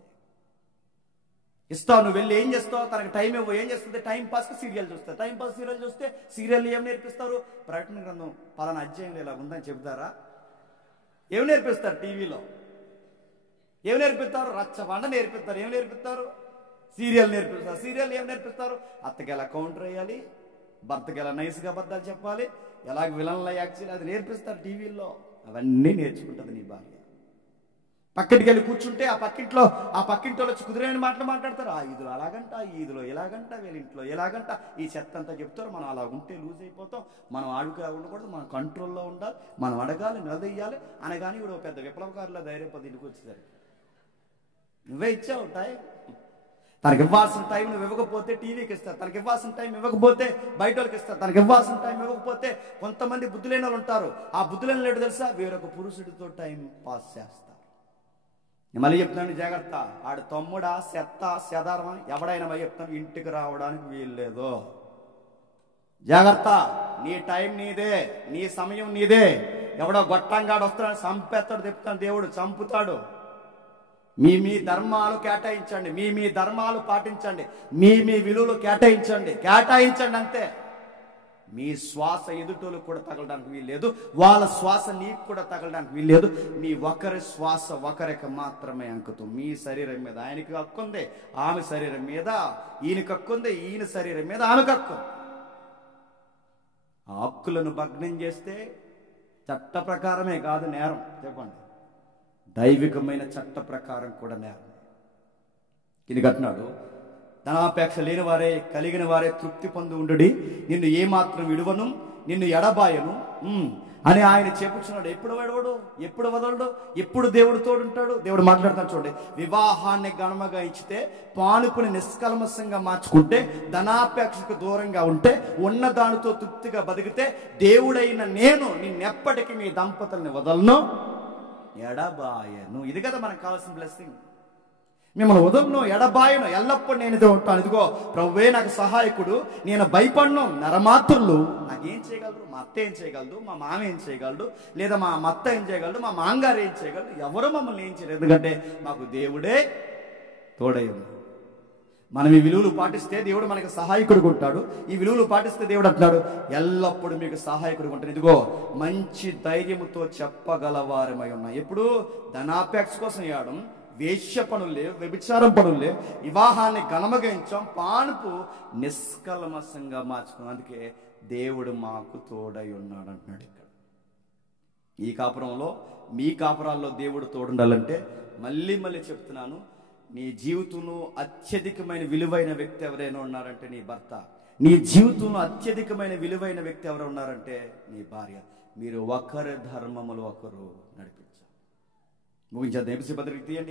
ఇస్తావు, నువ్వు వెళ్ళి ఏం చేస్తావు? తనకి టైం ఇవ్వు. ఏం చేస్తుంది? టైం పాస్కి సీరియల్ చూస్తారు. టైం పాస్ సీరియల్ చూస్తే సీరియల్ ఏం నేర్పిస్తారు? ప్రకటన గ్రంథం పలానా అధ్యాయంలో ఇలా ఉందని చెబుతారా? ఏమి నేర్పిస్తారు? టీవీలో ఏమి నేర్పిస్తారు? రచ్చబండ నేర్పిస్తారు. ఏమి నేర్పిస్తారు? సీరియల్ నేర్పిస్తారు. సీరియల్ ఏం నేర్పిస్తారు? అత్తకి ఎలా కౌంటర్ వేయాలి, భర్తకి ఎలా నైస్గా అబద్ధాలు చెప్పాలి, ఎలాగ విలన్లా యాక్ట్ చేయాలి, అది నేర్పిస్తారు టీవీలో. అవన్నీ నేర్చుకుంటుంది నీ భార్య. పక్కటికి వెళ్ళి కూర్చుంటే ఆ పక్కింట్లో వచ్చి కుదిరైన మాటలు మాట్లాడతారు. ఆ ఈదులో అలాగంట, ఈ ఈదులో ఎలాగంట, వీళ్ళింట్లో ఎలాగంట, ఈ చెత్త అంతా చెప్తారు. మనం అలా ఉంటే లూజ్ అయిపోతాం, మనం ఆడుగా ఉండకూడదు, మనం కంట్రోల్లో ఉండాలి, మనం అడగాలి, నిలదీయాలి అనగాని ఇప్పుడు పెద్ద విప్లవకారుల ధైర్యపది ఇంటికి వచ్చేసరికి నువ్వే ఇచ్చావు టైం. తనకి ఇవ్వాల్సిన టైం నువ్వు ఇవ్వకపోతే టీవీకి ఇస్తారు, తనకి ఇవ్వాల్సిన టైం ఇవ్వకపోతే బయట వాళ్ళకి ఇస్తారు, తనకి ఇవ్వాల్సిన టైం ఇవ్వకపోతే కొంతమంది బుద్ధులేని వాళ్ళు ఉంటారు. ఆ బుద్ధులేని లేడు తెలుసా? వేరొక పురుషుడితో టైం పాస్ చేస్తారు. నేను మళ్ళీ చెప్తున్నాను, జాగ్రత్త. ఆడు తమ్ముడా, చెత్త, చెదారమని ఎవడైనా మళ్ళీ చెప్తాను, ఇంటికి రావడానికి వీల్లేదు. జాగ్రత్త. నీ టైం నీదే, నీ సమయం నీదే. ఎవడో గొట్టంగాడు వస్తున్నాడు, చంపేస్తాడు, చెప్తాను, దేవుడు చంపుతాడు. మీ ధర్మాలు కేటాయించండి, మీ ధర్మాలు పాటించండి, మీ విలువలు కేటాయించండి అంతే. మీ శ్వాస ఎదుటోళ్ళు కూడా తగలడానికి వీల్లేదు, వాళ్ళ శ్వాస నీకు కూడా తగలడానికి వీల్లేదు. మీ ఒకరి శ్వాస ఒకరికి మాత్రమే అంకుతాం. మీ శరీరం మీద ఆయనకి హక్కుంది, ఆమె శరీరం మీద ఈయనకి హక్కుంది, ఈయన శరీరం మీద ఆమెకు హక్కుంది. ఆ హక్కులను భగ్నం చేస్తే చట్ట ప్రకారమే కాదు నేరం, చెప్పండి, దైవికమైన చట్ట ప్రకారం కూడా నేరం. ఇది కట్టినాడు, ధనాపేక్ష లేని వారే కలిగిన వారే తృప్తి పొంది ఉండుడి, నిన్ను ఏమాత్రం విడువను, నిన్ను ఎడబాయను అని ఆయన చెప్పుచున్నాడు. ఎప్పుడు విడవడు, ఎప్పుడు వదలడు, ఎప్పుడు దేవుడు తోడుంటాడు. దేవుడు మాట్లాడతాడు చూడండి, వివాహాన్ని ఘనముగా ఇచ్చితే, పానుపుని నిష్కల్మషంగా మార్చుకుంటే, ధనాపేక్షకు దూరంగా ఉంటే, ఉన్న దానితో తృప్తిగా బతికితే, దేవుడైన నేను నిన్నెప్పటికీ మీ దంపతుల్ని వదలను, ఎడబాయను. ఇది కదా మనకు కావాల్సిన బ్లెస్సింగ్. మిమ్మల్ని వదలను, ఎడబాయను, ఎల్లప్పుడూ నేను ఇదే ఉంటాను. ఇదిగో ప్రభువే నాకు సహాయకుడు, నేను భయపడను. నరమాత్రులు నాకేం చేయగలరు? మా అత్త ఏం చేయగలదు, మా మామ ఏం చేయగలడు, లేదా మా అత్త ఏం చేయగలడు, మా మాంగారు ఏం చేయగలడు? ఎవరు మమ్మల్ని ఏం చేయలేదు, ఎందుకంటే మాకు దేవుడే తోడై ఉన్నాడు. మనం ఈ విలువలు పాటిస్తే దేవుడు మనకి సహాయకుడిగా ఉంటాడు. ఈ విలువలు పాటిస్తే దేవుడు అంటున్నాడు, ఎల్లప్పుడూ మీకు సహాయకుడిగా ఉంటాడు. ఇదిగో మంచి ధైర్యముతో చెప్పగలవారమై ఉన్నాయి. ఎప్పుడు ధనాపేక్ష కోసం ఏడం, వేశ్య పనులు లేవు, వ్యభిచారం పనులు లేవు, వివాహాన్ని ఘనమగించాం, పానుపు నిష్కల్మషంగా మార్చుకున్నాం. అందుకే దేవుడు మాకు తోడై ఉన్నాడు అంటున్నాడు. ఇక్కడ ఈ కాపురంలో, మీ కాపురాల్లో దేవుడు తోడుండాలంటే మళ్ళీ చెప్తున్నాను, నీ జీవితంలో అత్యధికమైన విలువైన వ్యక్తి ఎవరైనా ఉన్నారంటే నీ భర్త. నీ జీవితంలో అత్యధికమైన విలువైన వ్యక్తి ఎవరు ఉన్నారంటే నీ భార్య. మీరు ఒకరి ధర్మములు ఒకరు నడిపించాలి. ముగించేద్దాం. ఎఫెసీ పత్రిక తీయండి.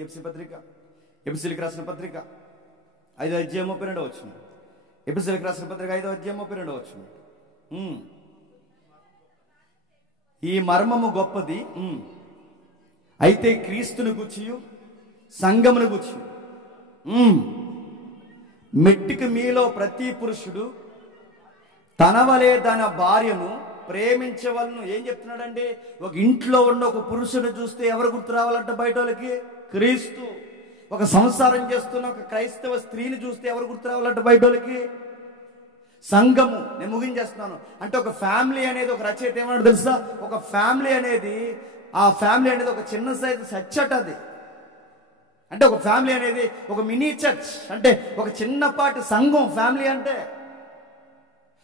ఎఫెసీలకు రాసిన పత్రిక 5:32 వచనం. ఎఫెసీలకు రాసిన పత్రిక 5:32 వచనం. ఈ మర్మము గొప్పది, అయితే క్రీస్తుని గూర్చియు సంఘమును గూర్చి మెట్టికి మీలో ప్రతి పురుషుడు తన వలే తన భార్యను ప్రేమించవలను. ఏం చెప్తున్నాడండి? ఒక ఇంట్లో ఉన్న ఒక పురుషుని చూస్తే ఎవరు గుర్తు రావాలంట బయట వాళ్ళకి? క్రీస్తు. ఒక సంసారం చేస్తున్న ఒక క్రైస్తవ స్త్రీని చూస్తే ఎవరు గుర్తు రావాలంట బయట వాళ్ళకి? సంఘము. నేను ముగించేస్తున్నాను. అంటే ఒక ఫ్యామిలీ అనేది, ఒక రచయిత ఏమన్నాడు తెలుసా? ఒక ఫ్యామిలీ అనేది, ఆ ఫ్యామిలీ అనేది ఒక చిన్న సైజు చర్చ్. అది అంటే ఒక ఫ్యామిలీ అనేది ఒక మినీ చర్చ్, అంటే ఒక చిన్నపాటి సంఘం. ఫ్యామిలీ అంటే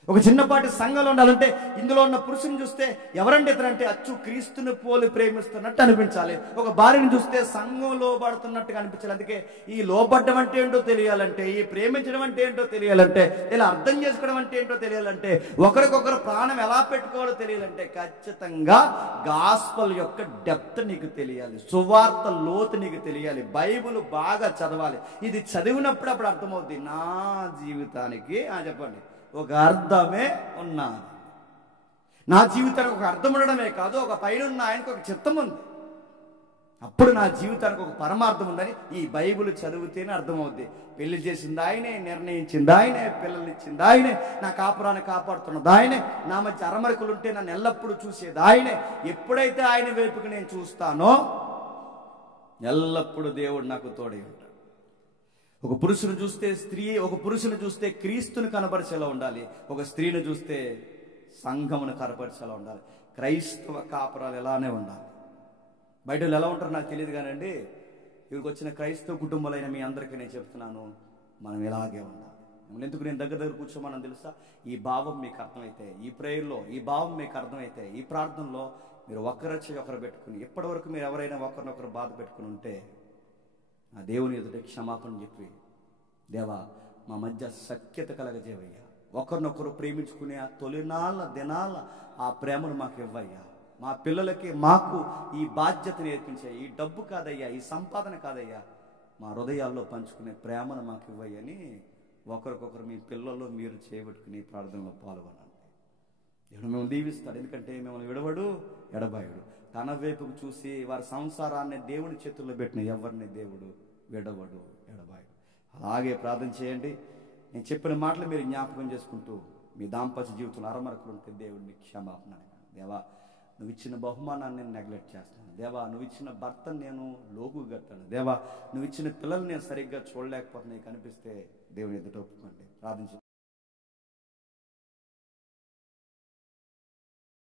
ఒక చిన్నపాటి సంఘంలో ఉండాలంటే ఇందులో ఉన్న పురుషుని చూస్తే ఎవరంటే ఇతరంటే అచ్చు క్రీస్తుని పోలి ప్రేమిస్తున్నట్టు అనిపించాలి. ఒక భార్యను చూస్తే సంఘం లోబడుతున్నట్టుగా అనిపించాలి. అందుకే ఈ లోబడ్డం అంటే ఏంటో తెలియాలంటే, ఈ ప్రేమించడం అంటే ఏంటో తెలియాలంటే, ఇలా అర్థం చేసుకోవడం అంటే ఏంటో తెలియాలంటే, ఒకరికొకరు ప్రాణం ఎలా పెట్టుకోవాలో తెలియాలంటే ఖచ్చితంగా గాస్పల్ యొక్క డెప్త్ నీకు తెలియాలి, సువార్త లోతు నీకు తెలియాలి, బైబిల్ బాగా చదవాలి. ఇది చదివినప్పుడు అప్పుడు అర్థమవుద్ది, నా జీవితానికి చెప్పండి ఒక అర్థమే ఉన్నది. నా జీవితానికి ఒక అర్థం ఉండడమే కాదు, ఒక పైన ఆయనకు ఒక చిత్తం ఉంది. అప్పుడు నా జీవితానికి ఒక పరమార్థం ఉందని ఈ బైబిల్ చదివితేనే అర్థమవుద్ది. పెళ్లి చేసింది ఆయనే, నిర్ణయించింది ఆయనే, పిల్లల్ని ఇచ్చింది ఆయనే, నా కాపురాన్ని కాపాడుతున్నది ఆయనే, నా మధ్య అరమరికలు ఉంటే నన్ను ఎల్లప్పుడూ చూసేది ఆయనే. ఎప్పుడైతే ఆయన వైపుకి నేను చూస్తానో ఎల్లప్పుడూ దేవుడు నాకు తోడై ఉంటాడు. ఒక పురుషుని చూస్తే స్త్రీ, ఒక పురుషుని చూస్తే క్రీస్తుని కనపరిచేలా ఉండాలి, ఒక స్త్రీని చూస్తే సంఘమును కనపరిచేలా ఉండాలి. క్రైస్తవ కాపురాలు ఎలానే ఉండాలి. బయట ఎలా ఉంటారో నాకు తెలియదు కానండి, ఇక్కడికి వచ్చిన క్రైస్తవ కుటుంబాలైన మీ అందరికీ నేను చెప్తున్నాను, మనం ఇలాగే ఉండాలి. ఎందుకు నేను దగ్గర కూర్చోమని తెలుసా? ఈ భావం మీకు అర్థమైతే, ఈ ప్రేయర్లో ఈ భావం మీకు అర్థమైతే, ఈ ప్రార్థనలో మీరు ఒకరొచ్చి ఒకరు పెట్టుకుని, ఇప్పటి వరకు మీరు ఎవరైనా ఒకరినొకరు బాధ పెట్టుకుని ఉంటే ఆ దేవుని ఎదుట క్షమాపణ చెప్పి, దేవా మా మధ్య సఖ్యత కలగజేవయ్యా, ఒకరినొకరు ప్రేమించుకునే ఆ తొలినాళ్ళ దినాల ఆ ప్రేమను మాకు ఇవ్వయ్యా, మా పిల్లలకి మాకు ఈ బాధ్యత నేర్పించే, ఈ డబ్బు కాదయ్యా, ఈ సంపాదన కాదయ్యా, మా హృదయాల్లో పంచుకునే ప్రేమను మాకు ఇవ్వయ్యని ఒకరికొకరు మీ పిల్లలు మీరు చేపట్టుకుని ప్రార్థనలో పాల్గొనండి. దేవుడు మిమ్మల్ని దీవిస్తాడు. ఎందుకంటే మిమ్మల్ని విడవడు, ఎడబాయుడు. తన వైపుకు చూసి వారి సంసారాన్ని దేవుడి చేతుల్లో పెట్టిన ఎవరిని దేవుడు విడవడు, ఎడబాయుడు. అలాగే ప్రార్థన చేయండి. నేను చెప్పిన మాటలు మీరు జ్ఞాపకం చేసుకుంటూ మీ దాంపత్య జీవితంలో అరమరకులు ఉంటే దేవుడిని క్షమాపణ. దేవా నువ్వు ఇచ్చిన బహుమానాన్ని నేను నెగ్లెక్ట్ చేస్తాను దేవా, నువ్వు ఇచ్చిన భర్తను నేను లోకు కట్టాను దేవా, నువ్వు ఇచ్చిన పిల్లల్ని నేను సరిగ్గా చూడలేకపోతున్నా కనిపిస్తే దేవుని ఎదుట ఒప్పుకోండి, ప్రార్థించు.